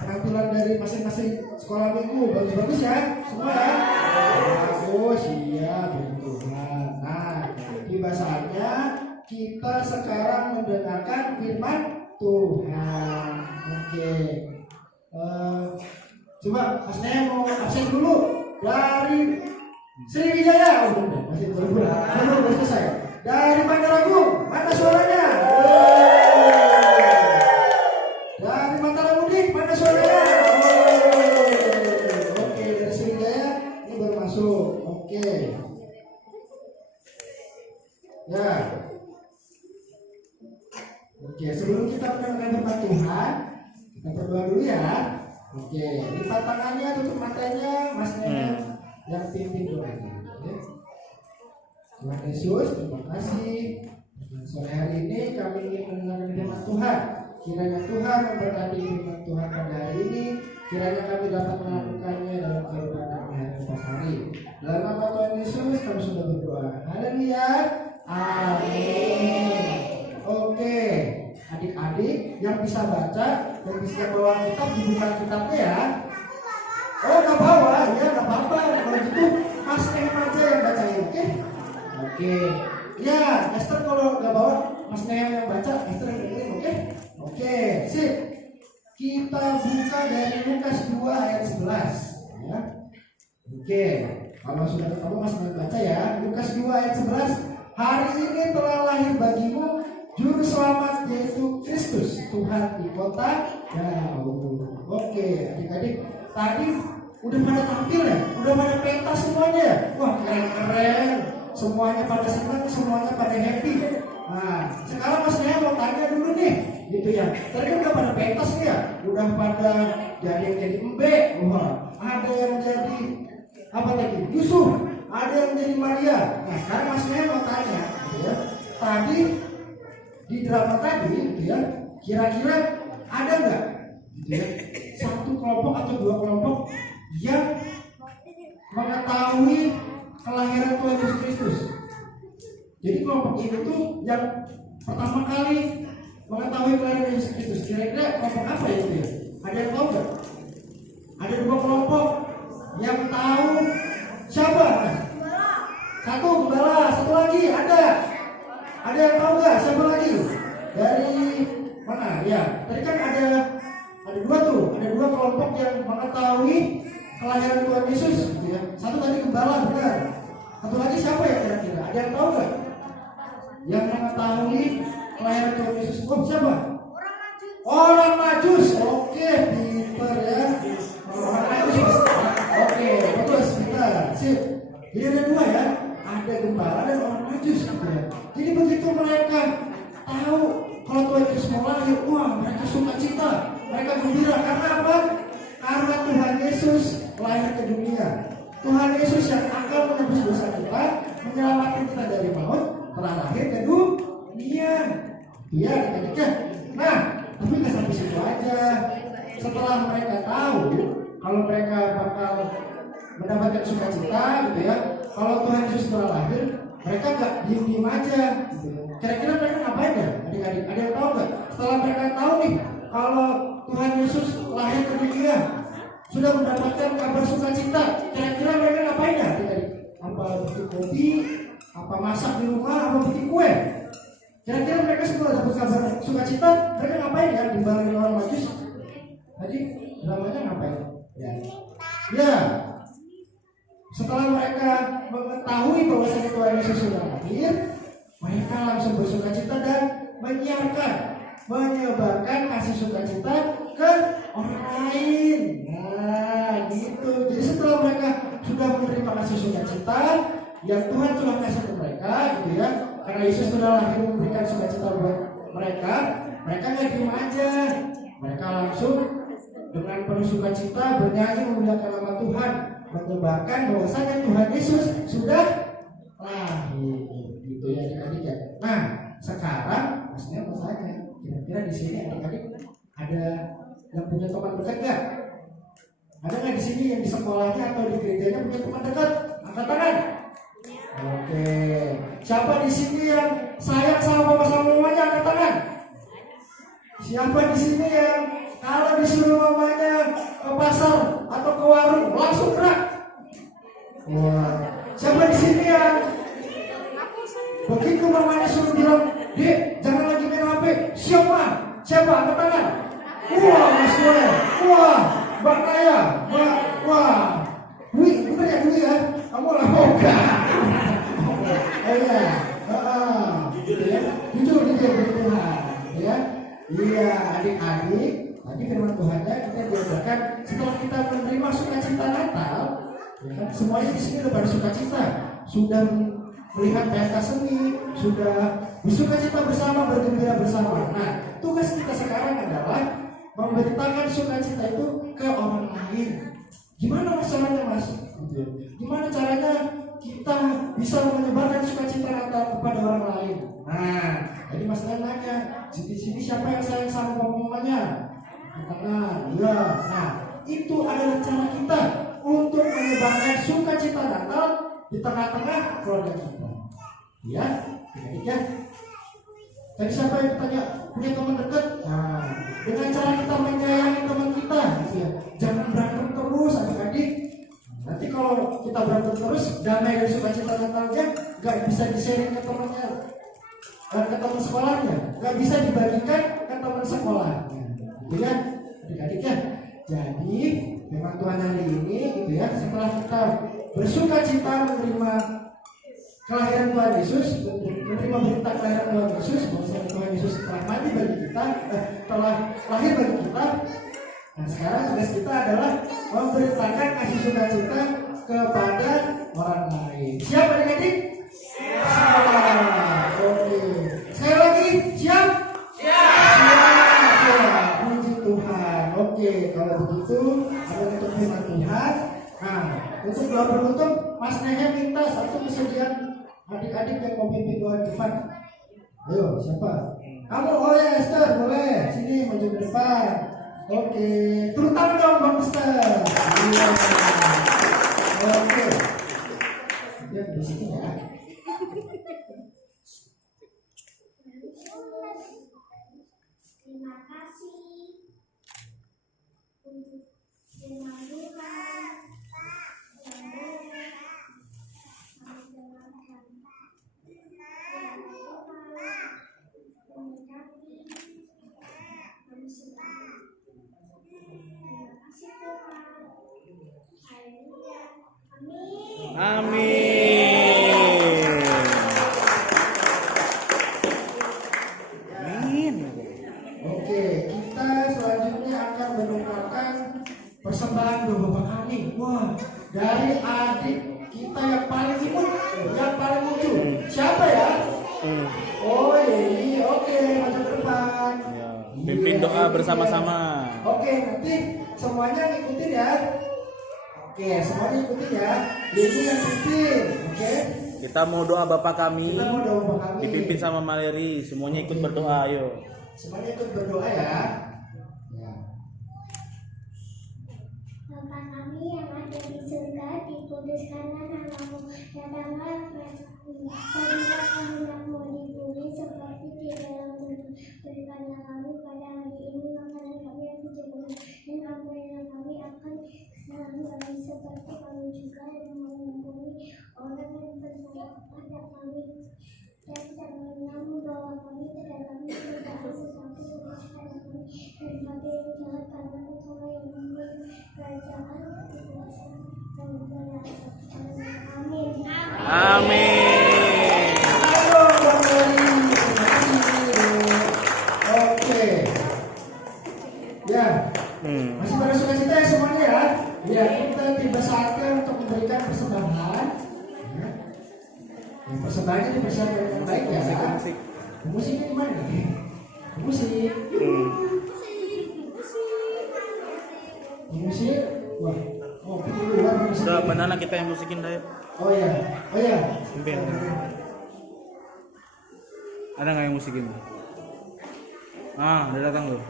Penampilan dari masing-masing sekolah minggu bagus-bagus ya, semua ya. Bagus, iya, puji Tuhan. Nah, tiba saatnya kita sekarang mendengarkan firman Tuhan. Oke. Coba Mas Nea mau absen dulu dari Sriwijaya. Oh, udah, masih belum selesai. Dari Mandaragung, mana suaranya? Dari Mataram Mudik, mana suaranya? Oke, dari Sriwijaya ini baru masuk. Oke. Ya. Oke, sebelum kita mendengarkan firman Tuhan, kita berdoa dulu ya. Oke, lipat tangannya, tutup matanya, Mas Nea yang pimpin doanya. Oke. Tuhan Yesus, terima kasih. Sore hari ini kami ingin mendengarkan firman Tuhan. Kiranya Tuhan memberkati firman Tuhan pada hari ini. Kiranya kami dapat melakukannya dalam kehidupan kami hari lepas hari. Dalam nama Tuhan Yesus kami sudah berdoa. Haleluya. Amin. Oke, adik-adik yang bisa baca dan bisa bawa kitab, dibuka kitabnya ya. Oh, nggak bawa, ya nggak apa-apa. Kalau gitu Mas Em aja yang bacain, oke? Oke. Ya, Esther kalau nggak bawa, Mas Nea yang baca, Esther yang dengerin, oke? Oke, sip. Kita buka dari Lukas 2 ayat 11 ya. Oke, kalau sudah ketemu Mas Nea baca ya. Lukas 2 ayat 11. Hari ini telah lahir bagimu Juru Selamat yaitu Kristus Tuhan di kota Daud. Oke, adik-adik, tadi udah pada tampil ya? Udah pada pentas semuanya ya? Wah, keren-keren. Semuanya pada senang, semuanya pada happy. Nah, sekarang Mas Nea mau tanya dulu nih, gitu ya. Tadi kan udah pada pentas nih ya, udah pada jadi yang jadi embe, wah, ada yang jadi apa tadi? Yusuf, ada yang jadi Maria. Nah, sekarang Mas Nea mau tanya, gitu ya. Tadi di drama tadi, gitu ya, kira-kira ada nggak, gitu ya, satu kelompok atau dua kelompok yang mengetahui kelahiran Tuhan Yesus Kristus? Jadi kelompok ini tuh yang pertama kali mengetahui kelahiran Yesus Kristus. Kira-kira kelompok apa ya itu ya? Ada yang tahu nggak? Ada dua kelompok yang tahu siapa? Satu gembala, satu lagi ada. Ada yang tahu nggak? Siapa lagi? Dari mana? Ya, tadi kan ada dua tuh, ada dua kelompok yang mengetahui kelahiran Tuhan Yesus. Gitu ya. Satu tadi gembala, benar. Satu lagi siapa ya kira-kira? Ada yang tahu nggak? Yang mengetahui kelahiran Tuhan Yesus. Oh, siapa? Orang Majus. Oke, pinter ya. Orang Majus. Oke, bagus, pinter. Sip. Jadi ada dua ya. Ada gembala dan orang Majus. Gitu ya. Jadi begitu mereka tahu kalau Tuhan Yesus mau lahir, wah, mereka sukacita, mereka gembira. Karena apa? Karena Tuhan Yesus lahir ke dunia. Tuhan Yesus yang akan menebus dosa kita, menyelamatkan kita dari maut, telah lahir ke dunia. Iya, adik-adik. Nah, tapi nggak sampai situ aja. Setelah mereka tahu kalau mereka bakal mendapatkan sukacita, gitu ya, kalau Tuhan Yesus telah lahir, mereka nggak diem-diem aja. Gitu. Kira-kira mereka ngapain ya, adik-adik? Ada yang tahu nggak? Setelah mereka tahu nih, kalau Tuhan Yesus lahir ke dunia, sudah mendapatkan kabar sukacita, kira-kira mereka ngapain ya, adik-adik? Apa bikin kopi? Apa masak di rumah? Apa bikin kue? Kira-kira mereka setelah dapat kabar sukacita, mereka ngapain ya? Dibanding orang Majus, tadi namanya ngapain? Ya. Setelah mereka mengetahui bahwa Tuhan Yesus sudah lahir, mereka langsung bersukacita dan menyebarkan kasih sukacita ke orang lain. Nah, gitu. Jadi setelah mereka sudah menerima kasih sukacita yang Tuhan telah kasih ke mereka, gitu ya, karena Yesus sudah lahir memberikan sukacita buat mereka, mereka nggak diem aja. Mereka langsung dengan penuh sukacita bernyanyi memuliakan nama Tuhan, menyebarkan bahwasanya Tuhan Yesus sudah lahir, gitu ya adik-adik ya. Nah, sekarang maksudnya mau tanya, kira-kira di sini adik-adik ada yang punya teman dekat nggak? Ada nggak di sini yang di sekolahnya atau di gerejanya punya teman dekat? Angkat tangan. Oke. Siapa di sini yang sayang sama papa sama mamanya? Angkat tangan. Siapa di sini yang kalau disuruh mamanya ke pasar atau ke warung langsung gerak? Wah. Siapa di sini yang begitu mamanya suruh bilang, "Dek, jangan lagi main HP." Siapa? Angkat tangan. Wah, Mas Noel. Wah, Mbak Naya. Wah. Dwi, bener ya Dwi ya? Kamu lah enggak. Oh iya. Jujur ya. Iya, adik-adik. Tadi firman Tuhannya kita diajarkan setelah kita menerima sukacita Natal, ya kan, semuanya di sini udah pada sukacita, sudah melihat pentas seni, sudah bersukacita bersama, bergembira bersama. Nah, tugas kita sekarang adalah memberitakan sukacita itu ke orang lain. Gimana caranya, Mas? Gimana caranya kita bisa menyebarkan sukacita Natal kepada orang lain? Nah, jadi Mas nanya, di sini siapa yang sayang sama mamanya? Tangan, ya. Nah, itu adalah cara kita untuk menyebarkan sukacita Natal di tengah-tengah keluarga kita. Ya, ya. Tadi siapa yang bertanya punya teman dekat? Nah, dengan cara kita menyayangi teman kita, gitu ya. Jangan berantem terus, adik-adik. Nanti kalau kita berantem terus, damai dan sukacita Natalnya nggak bisa di-sharing ke temannya, ke teman sekolahnya, nggak bisa dibagikan ke teman sekolahnya. Gitu ya, adik-adik ya. Jadi memang Tuhan hari ini, gitu ya, setelah kita bersukacita menerima kelahiran Tuhan Yesus, menerima berita kelahiran Tuhan Yesus, bahwa Tuhan Yesus telah mati bagi kita, telah lahir bagi kita. Nah, sekarang tugas kita adalah memberitakan kasih sukacita kepada orang lain. Siap adik-adik? Siap. Oke. doa penutup, Mas Nehe minta satu kesediaan adik-adik yang mau pimpin doa di depan. Ayo, siapa? Kamu, oh ya Esther, boleh. Sini maju ke depan. Oke, turun tangan dong Bang Esther. Iya. Oke. Ya, di sini ya. Terima kasih untuk firman Tuhan yang boleh kami dengarkan. Firman Tuhan memberkati kami semua. Terima kasih Tuhan. Haleluya. Amin. Amin. Amin. Oke, kita selanjutnya akan menukarkan persembahan Bapak kami. Wah, dari adik kita yang paling imut, yang paling lucu. Siapa ya? Oh iya, oke, maju ke depan. Ya, pimpin doa bersama-sama. Oke, nanti semuanya ngikutin ya. Oke, semuanya ikutin ya. Ini yang pimpin, oke? Kita mau doa Bapak kami, Kita mau doa Bapak kami. dipimpin sama Maleri. Semuanya ikut berdoa, ayo. Semuanya ikut berdoa ya. Ya. Bapa kami yang ada di surga, dikuduskanlah namamu, datanglah kerajaanmu, jadilah kehendakmu di bumi seperti di dalam surga. Berikanlah kami pada hari ini makanan kami yang secukupnya, dan ampunilah kami akan kesalahan kami seperti kami juga yang mengampuni orang yang bersalah kepada kami. Dan janganlah membawa kami ke dalam pencobaan, tetapi lepaskan kami daripada yang jahat, karena Engkau yang memiliki kerajaan, kekuasaan, dan kemuliaan. Amin. Amin. Halo, Bang Mary. Oke. Ya. Masih pada sukacita ya semuanya ya. Ya, kita tiba saatnya untuk memberikan persembahan. Ya. Persembahannya dipersiapkan dengan baik ya. Musiknya di mana? Musik. Musik. Wah. Oh, dulu lah musik. Udah banana kita yang musikin dah. Oh ya. Oh ya. Pimpin. Ada nggak yang musikin? Udah datang tuh.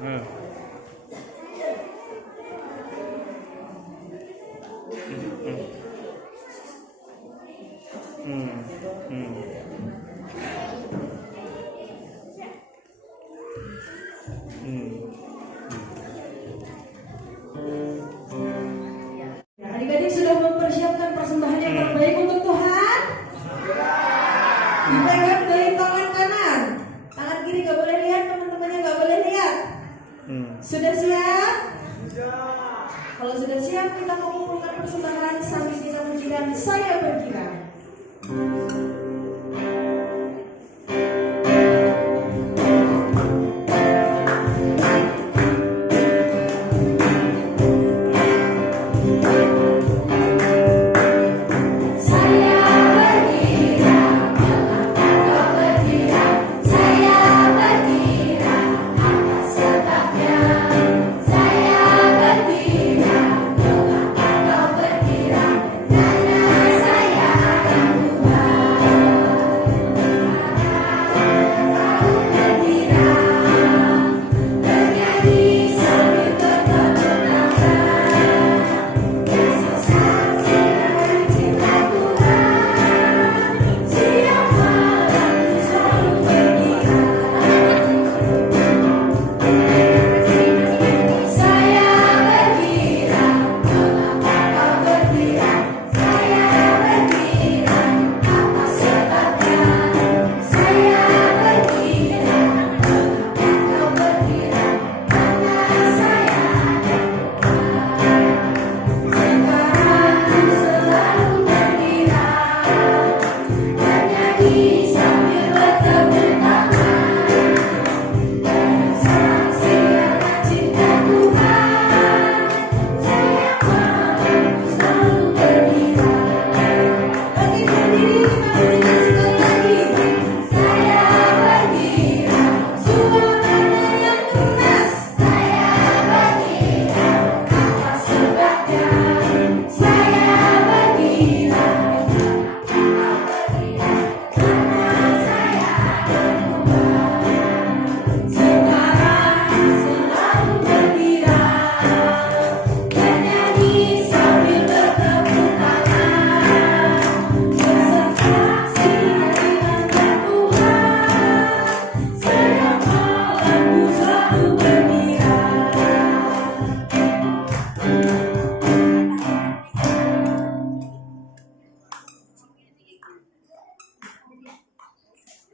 Adik-adik sudah mempersiapkan persembahan yang terbaik untuk Tuhan? Dipegang dari tangan kanan. Tangan kiri nggak boleh lihat, teman-temannya nggak boleh lihat. Sudah siap? Kalau sudah siap, kita mengumpulkan persembahan sambil kita pujikan Saya Berkira. Saya berkira dalam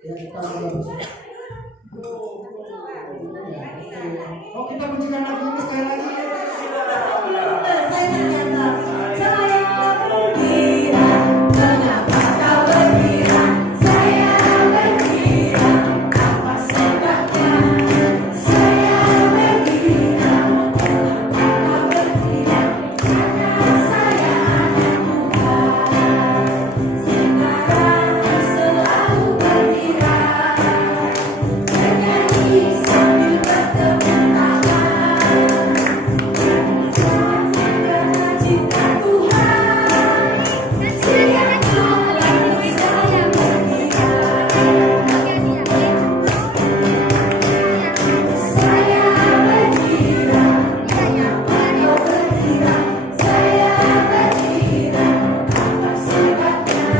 Ya, kita oh, kita pujikan lagu ini sekali lagi. Saya nyanyi. Saya berkira, kenapa kau berkira? Saya berkira, apa sebabnya? Saya berkira, kenapa kau berkira? Karena saya anak Tuhan. Sekarang selalu berkira, bernyanyi sambil bertepuk tangan. Cinta Tuhan, saya berkira, kenapa kau berkira? Saya berkira, apa sebabnya?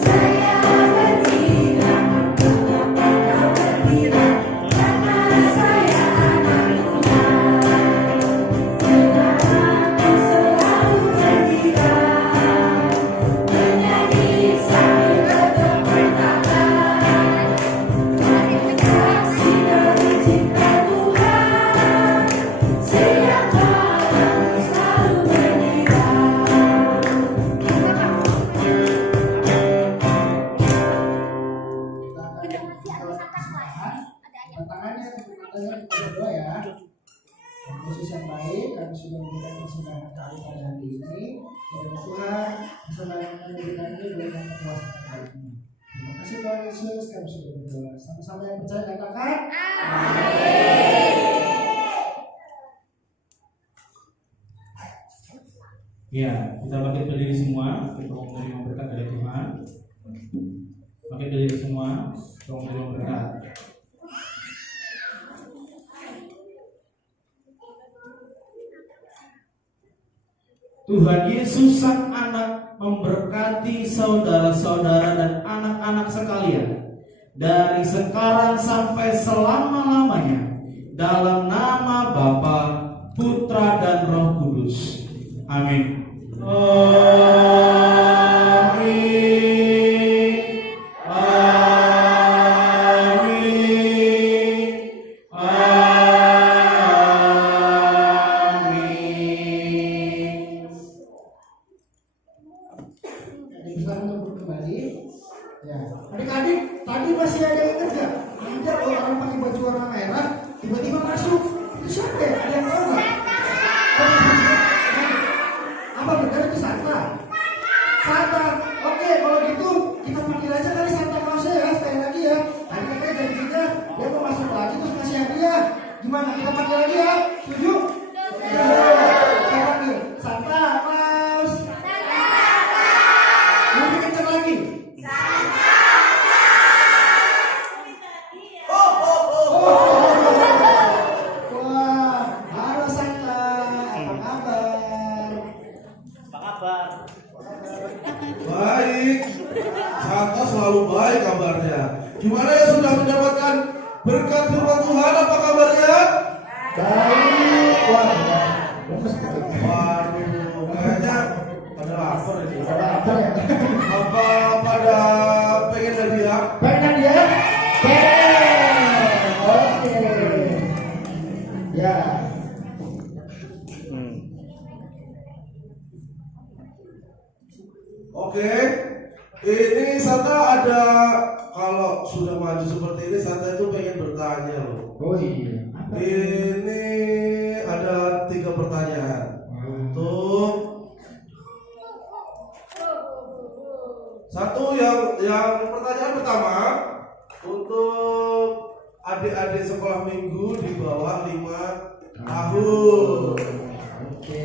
Saya berkira, kenapa kau berkira? Karena saya anak Tuhan. Sekarang selalu berkira, bernyanyi sambil bertepuk tangan. Kasih dari cinta Tuhan, setiap malam selalu berkira. Tantangannya kita berdoa ya. Khusus yang baik, kami sudah memberikan persembahan kami pada hari ini. Dan Tuhan memberikan ini berikan kekuasaan hari ini. Terima kasih Tuhan Yesus, kami sudah berdoa. Sama-sama yang percaya katakan. Ya, kita bangkit berdiri semua, kita mau menerima berkat dari Tuhan. Bangkit berdiri semua, kita mau menerima berkat. Tuhan Yesus Sang Anak memberkati saudara-saudara dan anak-anak sekalian dari sekarang sampai selama-lamanya dalam nama Bapa, Putra dan Roh Kudus. Amin. Amin. Amin. Amin. Jadi bisa untuk kembali. Ya, adik-adik, tadi masih ada yang kerja. Ada orang pakai baju warna merah, tiba-tiba masuk. Itu siapa ya? Ada yang tahu nggak? Apa benar itu Santa? Santa. Oke, kalau gitu kita panggil aja kali Santa Clausnya ya, sekali lagi ya. Tadi katanya janjinya dia mau masuk lagi terus ngasih hadiah. Gimana? Kita panggil lagi ya? Setuju? Ya. Kita panggil Santa Claus. Lebih kencang lagi. Wah, halo Santa, apa kabar? Baik, Santa selalu baik kabarnya. Gimana ya sudah mendapatkan berkat firman Tuhan? Apa kabarnya? Baik, wah, bagus. Waduh, kayaknya pada lapar ini. Ada apa ya? Apa pada pengen hadiah? Pengen dia? Oke. Ya. Oke, ini Santa ada, kalau sudah maju seperti ini Santa itu pengen bertanya loh. Oh iya. Ini ada 3 pertanyaan untuk satu yang pertanyaan pertama untuk adik-adik sekolah minggu di bawah 5 tahun. Oke.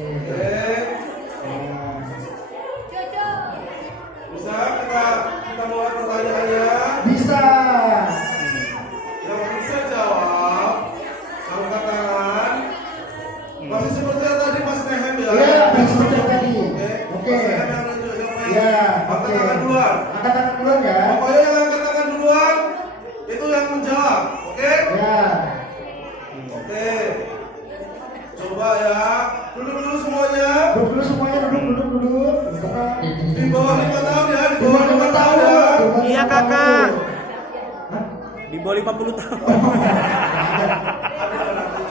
Bisa kita mulai pertanyaannya? Bisa. Yang bisa jawab angkat tangan. Masih seperti yang tadi Mas Nehem ya? Iya, masih seperti yang tadi. Oke. Mas Nehem yang nunjuk siapa yang Ya, angkat tangan duluan. Angkat tangan duluan ya. Pokoknya yang angkat tangan duluan itu yang menjawab, oke? Ya. Oke. Coba ya, duduk dulu semuanya. Duduk dulu semuanya, duduk. Di bawah 5 tahun ya, di bawah 5 tahun ya. Iya kakak. bawah 50 tahun.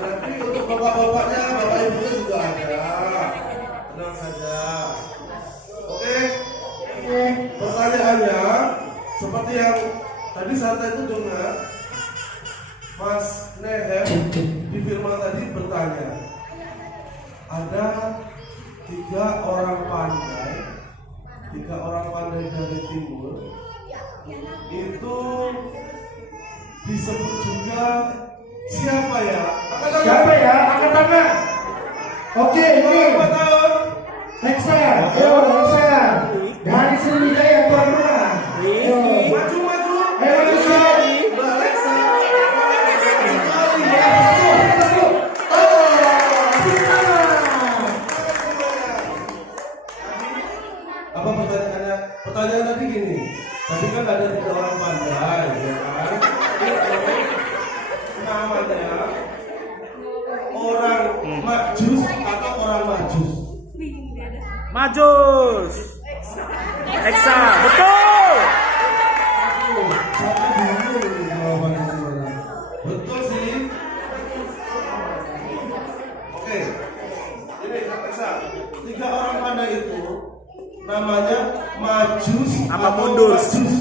Nanti untuk bapak-bapaknya, bapak ibunya juga ada. Tenang saja. Oke. Pertanyaannya seperti yang tadi Santa itu dengar, Mas Nehem di firman tadi bertanya, ada tiga orang pandai dari timur itu disebut juga siapa ya? Siapa ya? Angkat tangan. Oke, ini. Berapa tahun? Nexa. Ayo, Nexa. Dari Sriwijaya tuan rumah. Ayo. Maju. Ayo, maju sini. Mbak Alexa. Apa pertanyaannya? Pertanyaan tadi gini. Tadi kan ada 3 orang pandai, ya kan? Namanya orang Majus atau orang Majus? Majus. Eksa, betul. Satu dulu jawabannya gimana? Betul sih. Oke. Ini Kak Eksa. 3 orang pandai itu namanya Majus Apa atau mundur? Majus?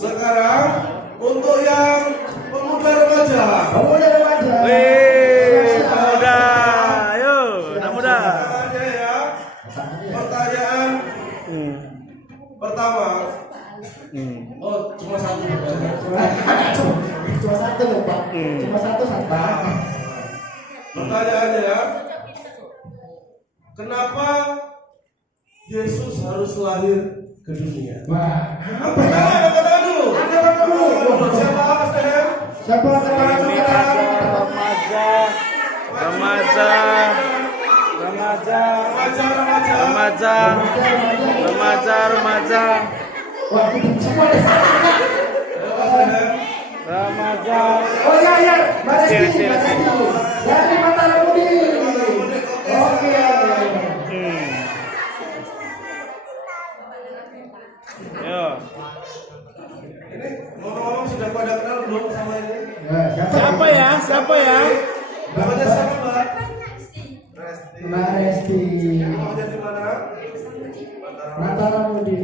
Sekarang untuk yang pemuda remaja. Wih, muda. Ayo, anak muda. Pertanyaannya ya. Pertanyaan pertama. Oh, cuma satu. Cuma satu loh, Pak. Cuma satu Santa. Pertanyaannya ya. Kenapa Yesus harus lahir ke dunia? Wah. Angkat tangan dulu. Siapa Mas Nehem? Siapa angkat tangan sekarang? Remaja. Wah, itu semua deh. Mas Nehem. Remaja. Oh iya, Mbak Resti. Sini. Dari Mataram Budi. Oke. Yo. Ini ngomong-ngomong sudah pada kenal belum sama ini? Siapa ya? Namanya siapa, Mbak? Resti. Mbak Resti. Rumahnya di mana? Mataram Budi.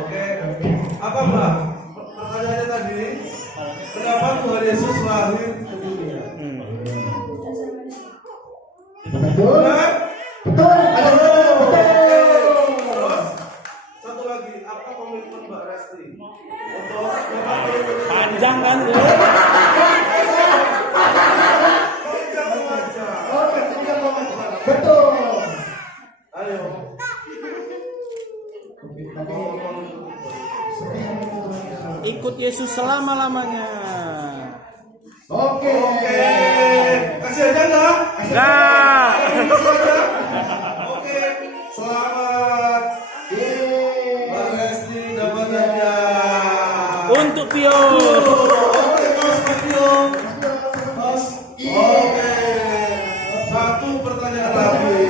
Oke. Apa, Mbak? Pertanyaannya tadi, kenapa Tuhan Yesus lahir ke dunia? Betul. Benar? Betul. Terus, satu lagi, apa komitmen Mbak Resti untuk Panjang kan? Betul. Ayo. Ikut Yesus selama-lamanya. Oke. Kasih aja nggak? Enggak. Oke. Selamat. Mbak Resti dapat hadiah. Untuk Pio. Oke, Mas Pio. Oke. Satu pertanyaan lagi.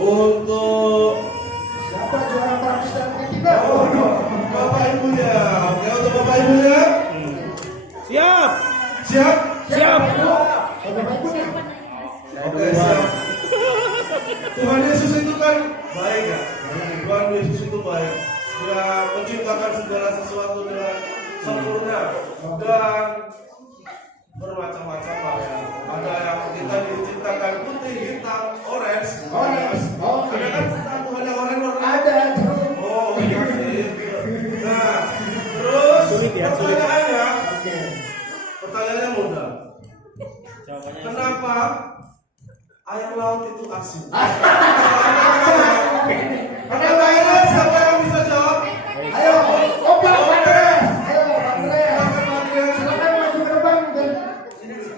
Untuk Siapa juara praktis dan ketiga? Bapak Ibunya. Oke, untuk Bapak Ibunya. Siap. Siap? Oke, siap. Tuhan Yesus itu kan baik ya. Tuhan Yesus itu baik. Dia menciptakan segala sesuatu dengan sempurna dan bermacam-macam lah ya. Ada yang kita diciptakan putih, hitam, orange. Ada kan Tuhan yang orange warna? Ada. Oh iya sih. Nah, terus Sulit ya, sulit. pertanyaannya mudah. Kenapa air laut itu asin? Pertanyaannya siapa yang bisa jawab? Ayo, Pak Andreas. Ayo, Pak Andreas. Silakan, Pak Andreas. Silakan maju ke depan.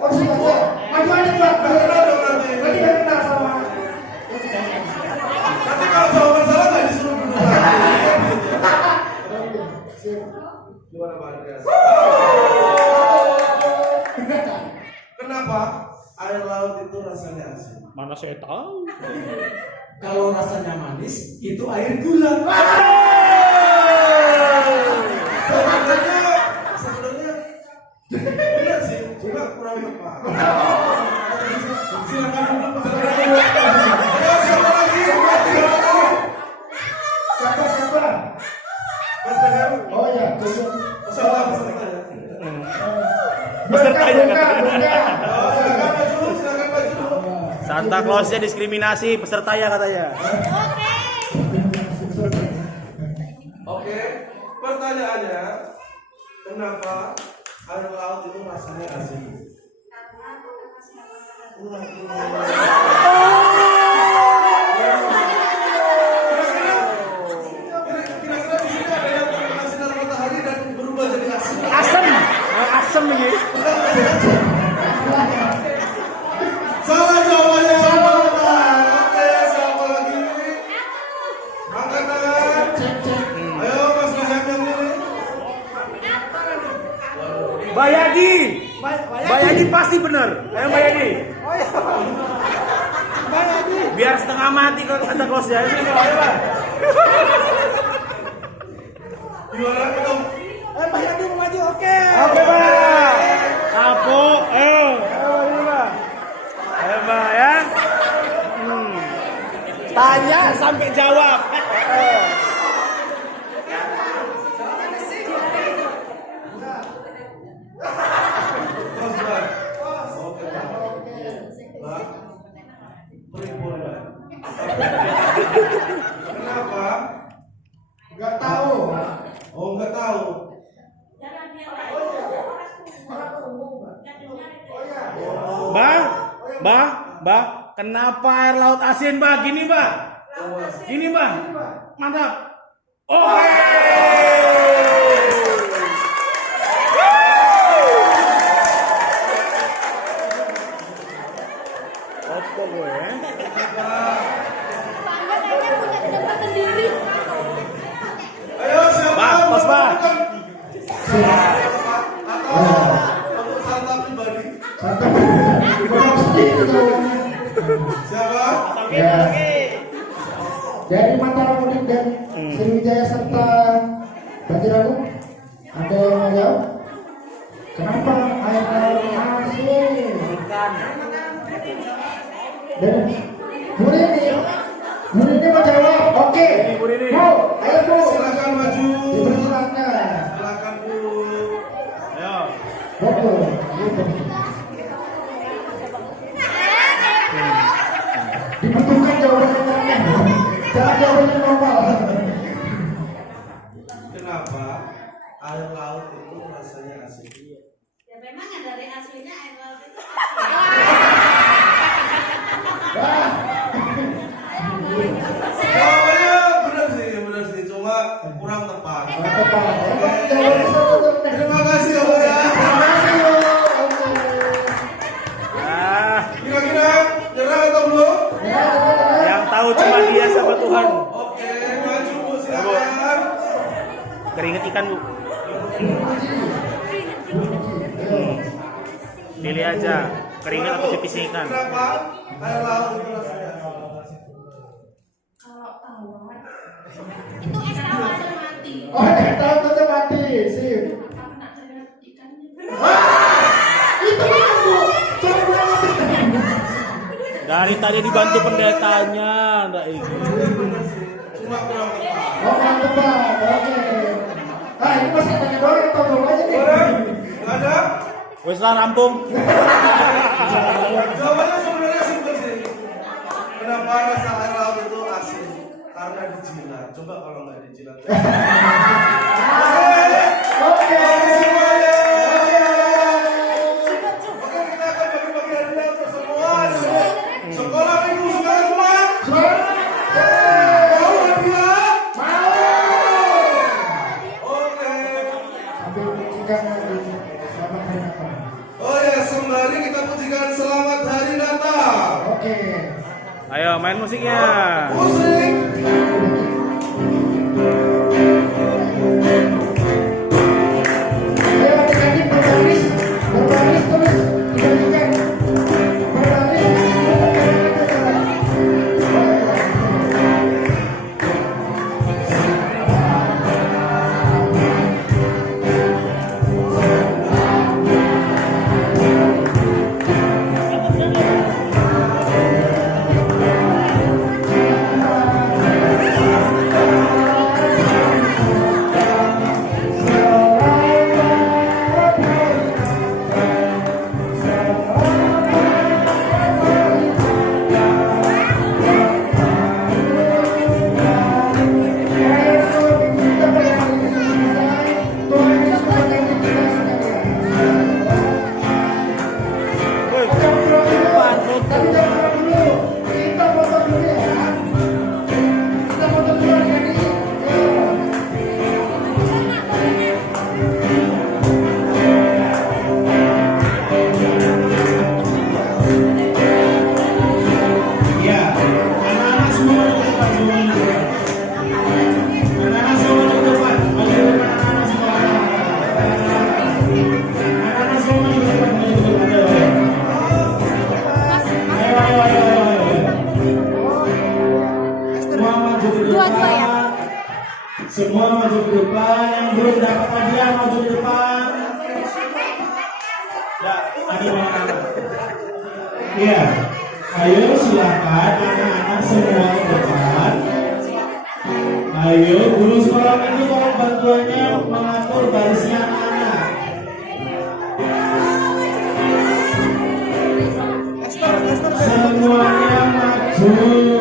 Oh, silakan. Maju aja, Pak. Nanti kita kenal sama. rasanya asin? Mana saya tahu. Kalau rasanya manis, itu air gula. Sebenarnya benar sih, cuma kurang tepat. Silakan duduk peserta. Ayo siapa lagi? Siapa? Mas Dahar. Oh ya, tunggu. Peserta ya. Pesertanya Buka. Silakan maju. Santa Clausnya diskriminasi pesertanya katanya. Oke, pertanyaannya, kenapa air laut itu rasanya asin? Kira-kira di sini ada yang terkena sinar matahari dan berubah jadi asin? Asem, asem ini. Salah jawabannya. Oke, siapa lagi? Angkat tangan. Ayo Mas Rahim yang ini. Bayadi. Bayadi pasti benar. Ayo Bayadi. Biar setengah mati kalau Santa Claus ya. Ini ayo Pak. Gimana kita? Bayadi mau maju. Oke, Pak. Kapok. Ayo ini Pak. Ayo Pak ya. Tanya sampai jawab. Oke, Pak. Pripun, Pak? Kenapa? Nggak tahu. Oh, nggak tahu. Mbak, kenapa air laut asin, Mbak? Gini, Mbak. Gini, Mbak. Mantap. Oh. Apa gue? Ayo siapa? Pak, pos, Pak. Atau untuk santap pribadi? Siapa? Ya. Dari Mataram Mudik dan Sriwijaya serta Banjarmasin, ada yang mau jawab? Kenapa air laut asin? Dan Bu Rini mau jawab? Oke. Bu Rini. Bu, ayo Bu. Silakan maju. Dipersilakan. Silakan Bu. Ayo. Betul. Dibutuhkan jawabannya. Jangan jawabannya normal. Kenapa air laut itu rasanya asin? Ya memang yang dari aslinya air laut itu. Jawabannya benar sih, cuma kurang tepat. Terima kasih ya Bu ya. Kira-kira nyerah atau belum? Yang tahu cuma dia sama Tuhan. Oke, maju Bu, silakan. Keringet ikan, Bu. Pilih aja, keringet atau pipis ikan. Kenapa air laut itu rasanya asin? Kalau tawar itu es tawar mati. Oh, tahu saja mati. Sip. Aku nak lihat ikannya. Itu kan Bu. Coba Dari tadi dibantu pendetanya, enggak ini. Cuma kurang tepat. oh, mantap Pak. Oke. Ah, ini masih tanya doang atau belum aja nih? Orang? Nggak ada? Wes lah rampung. Jawabannya sebenarnya simpel sih. Kenapa rasa air laut itu asin? Karena dijilat. Coba kalau nggak dijilat. Oke. Semuanya. Oke, kita akan bagi-bagi hadiah untuk semua. Sekolah minggu sekarang semua. Mau hadiah? Oke. Sambil menyaksikan lagi. Selamat hari Natal. Oh ya, sembari kita pujikan selamat hari Natal. Oke. Ayo main musiknya. Musik. Ayo adik-adik berbaris terus dibagikan. Berbaris. Semua maju ke depan. Yang belum dapat hadiah maju ke depan. Ya, ada mana? Iya. Ayo silakan anak-anak semua ke depan. Ayo guru sekolah itu tolong bantuannya mengatur barisnya anak-anak. Semuanya maju.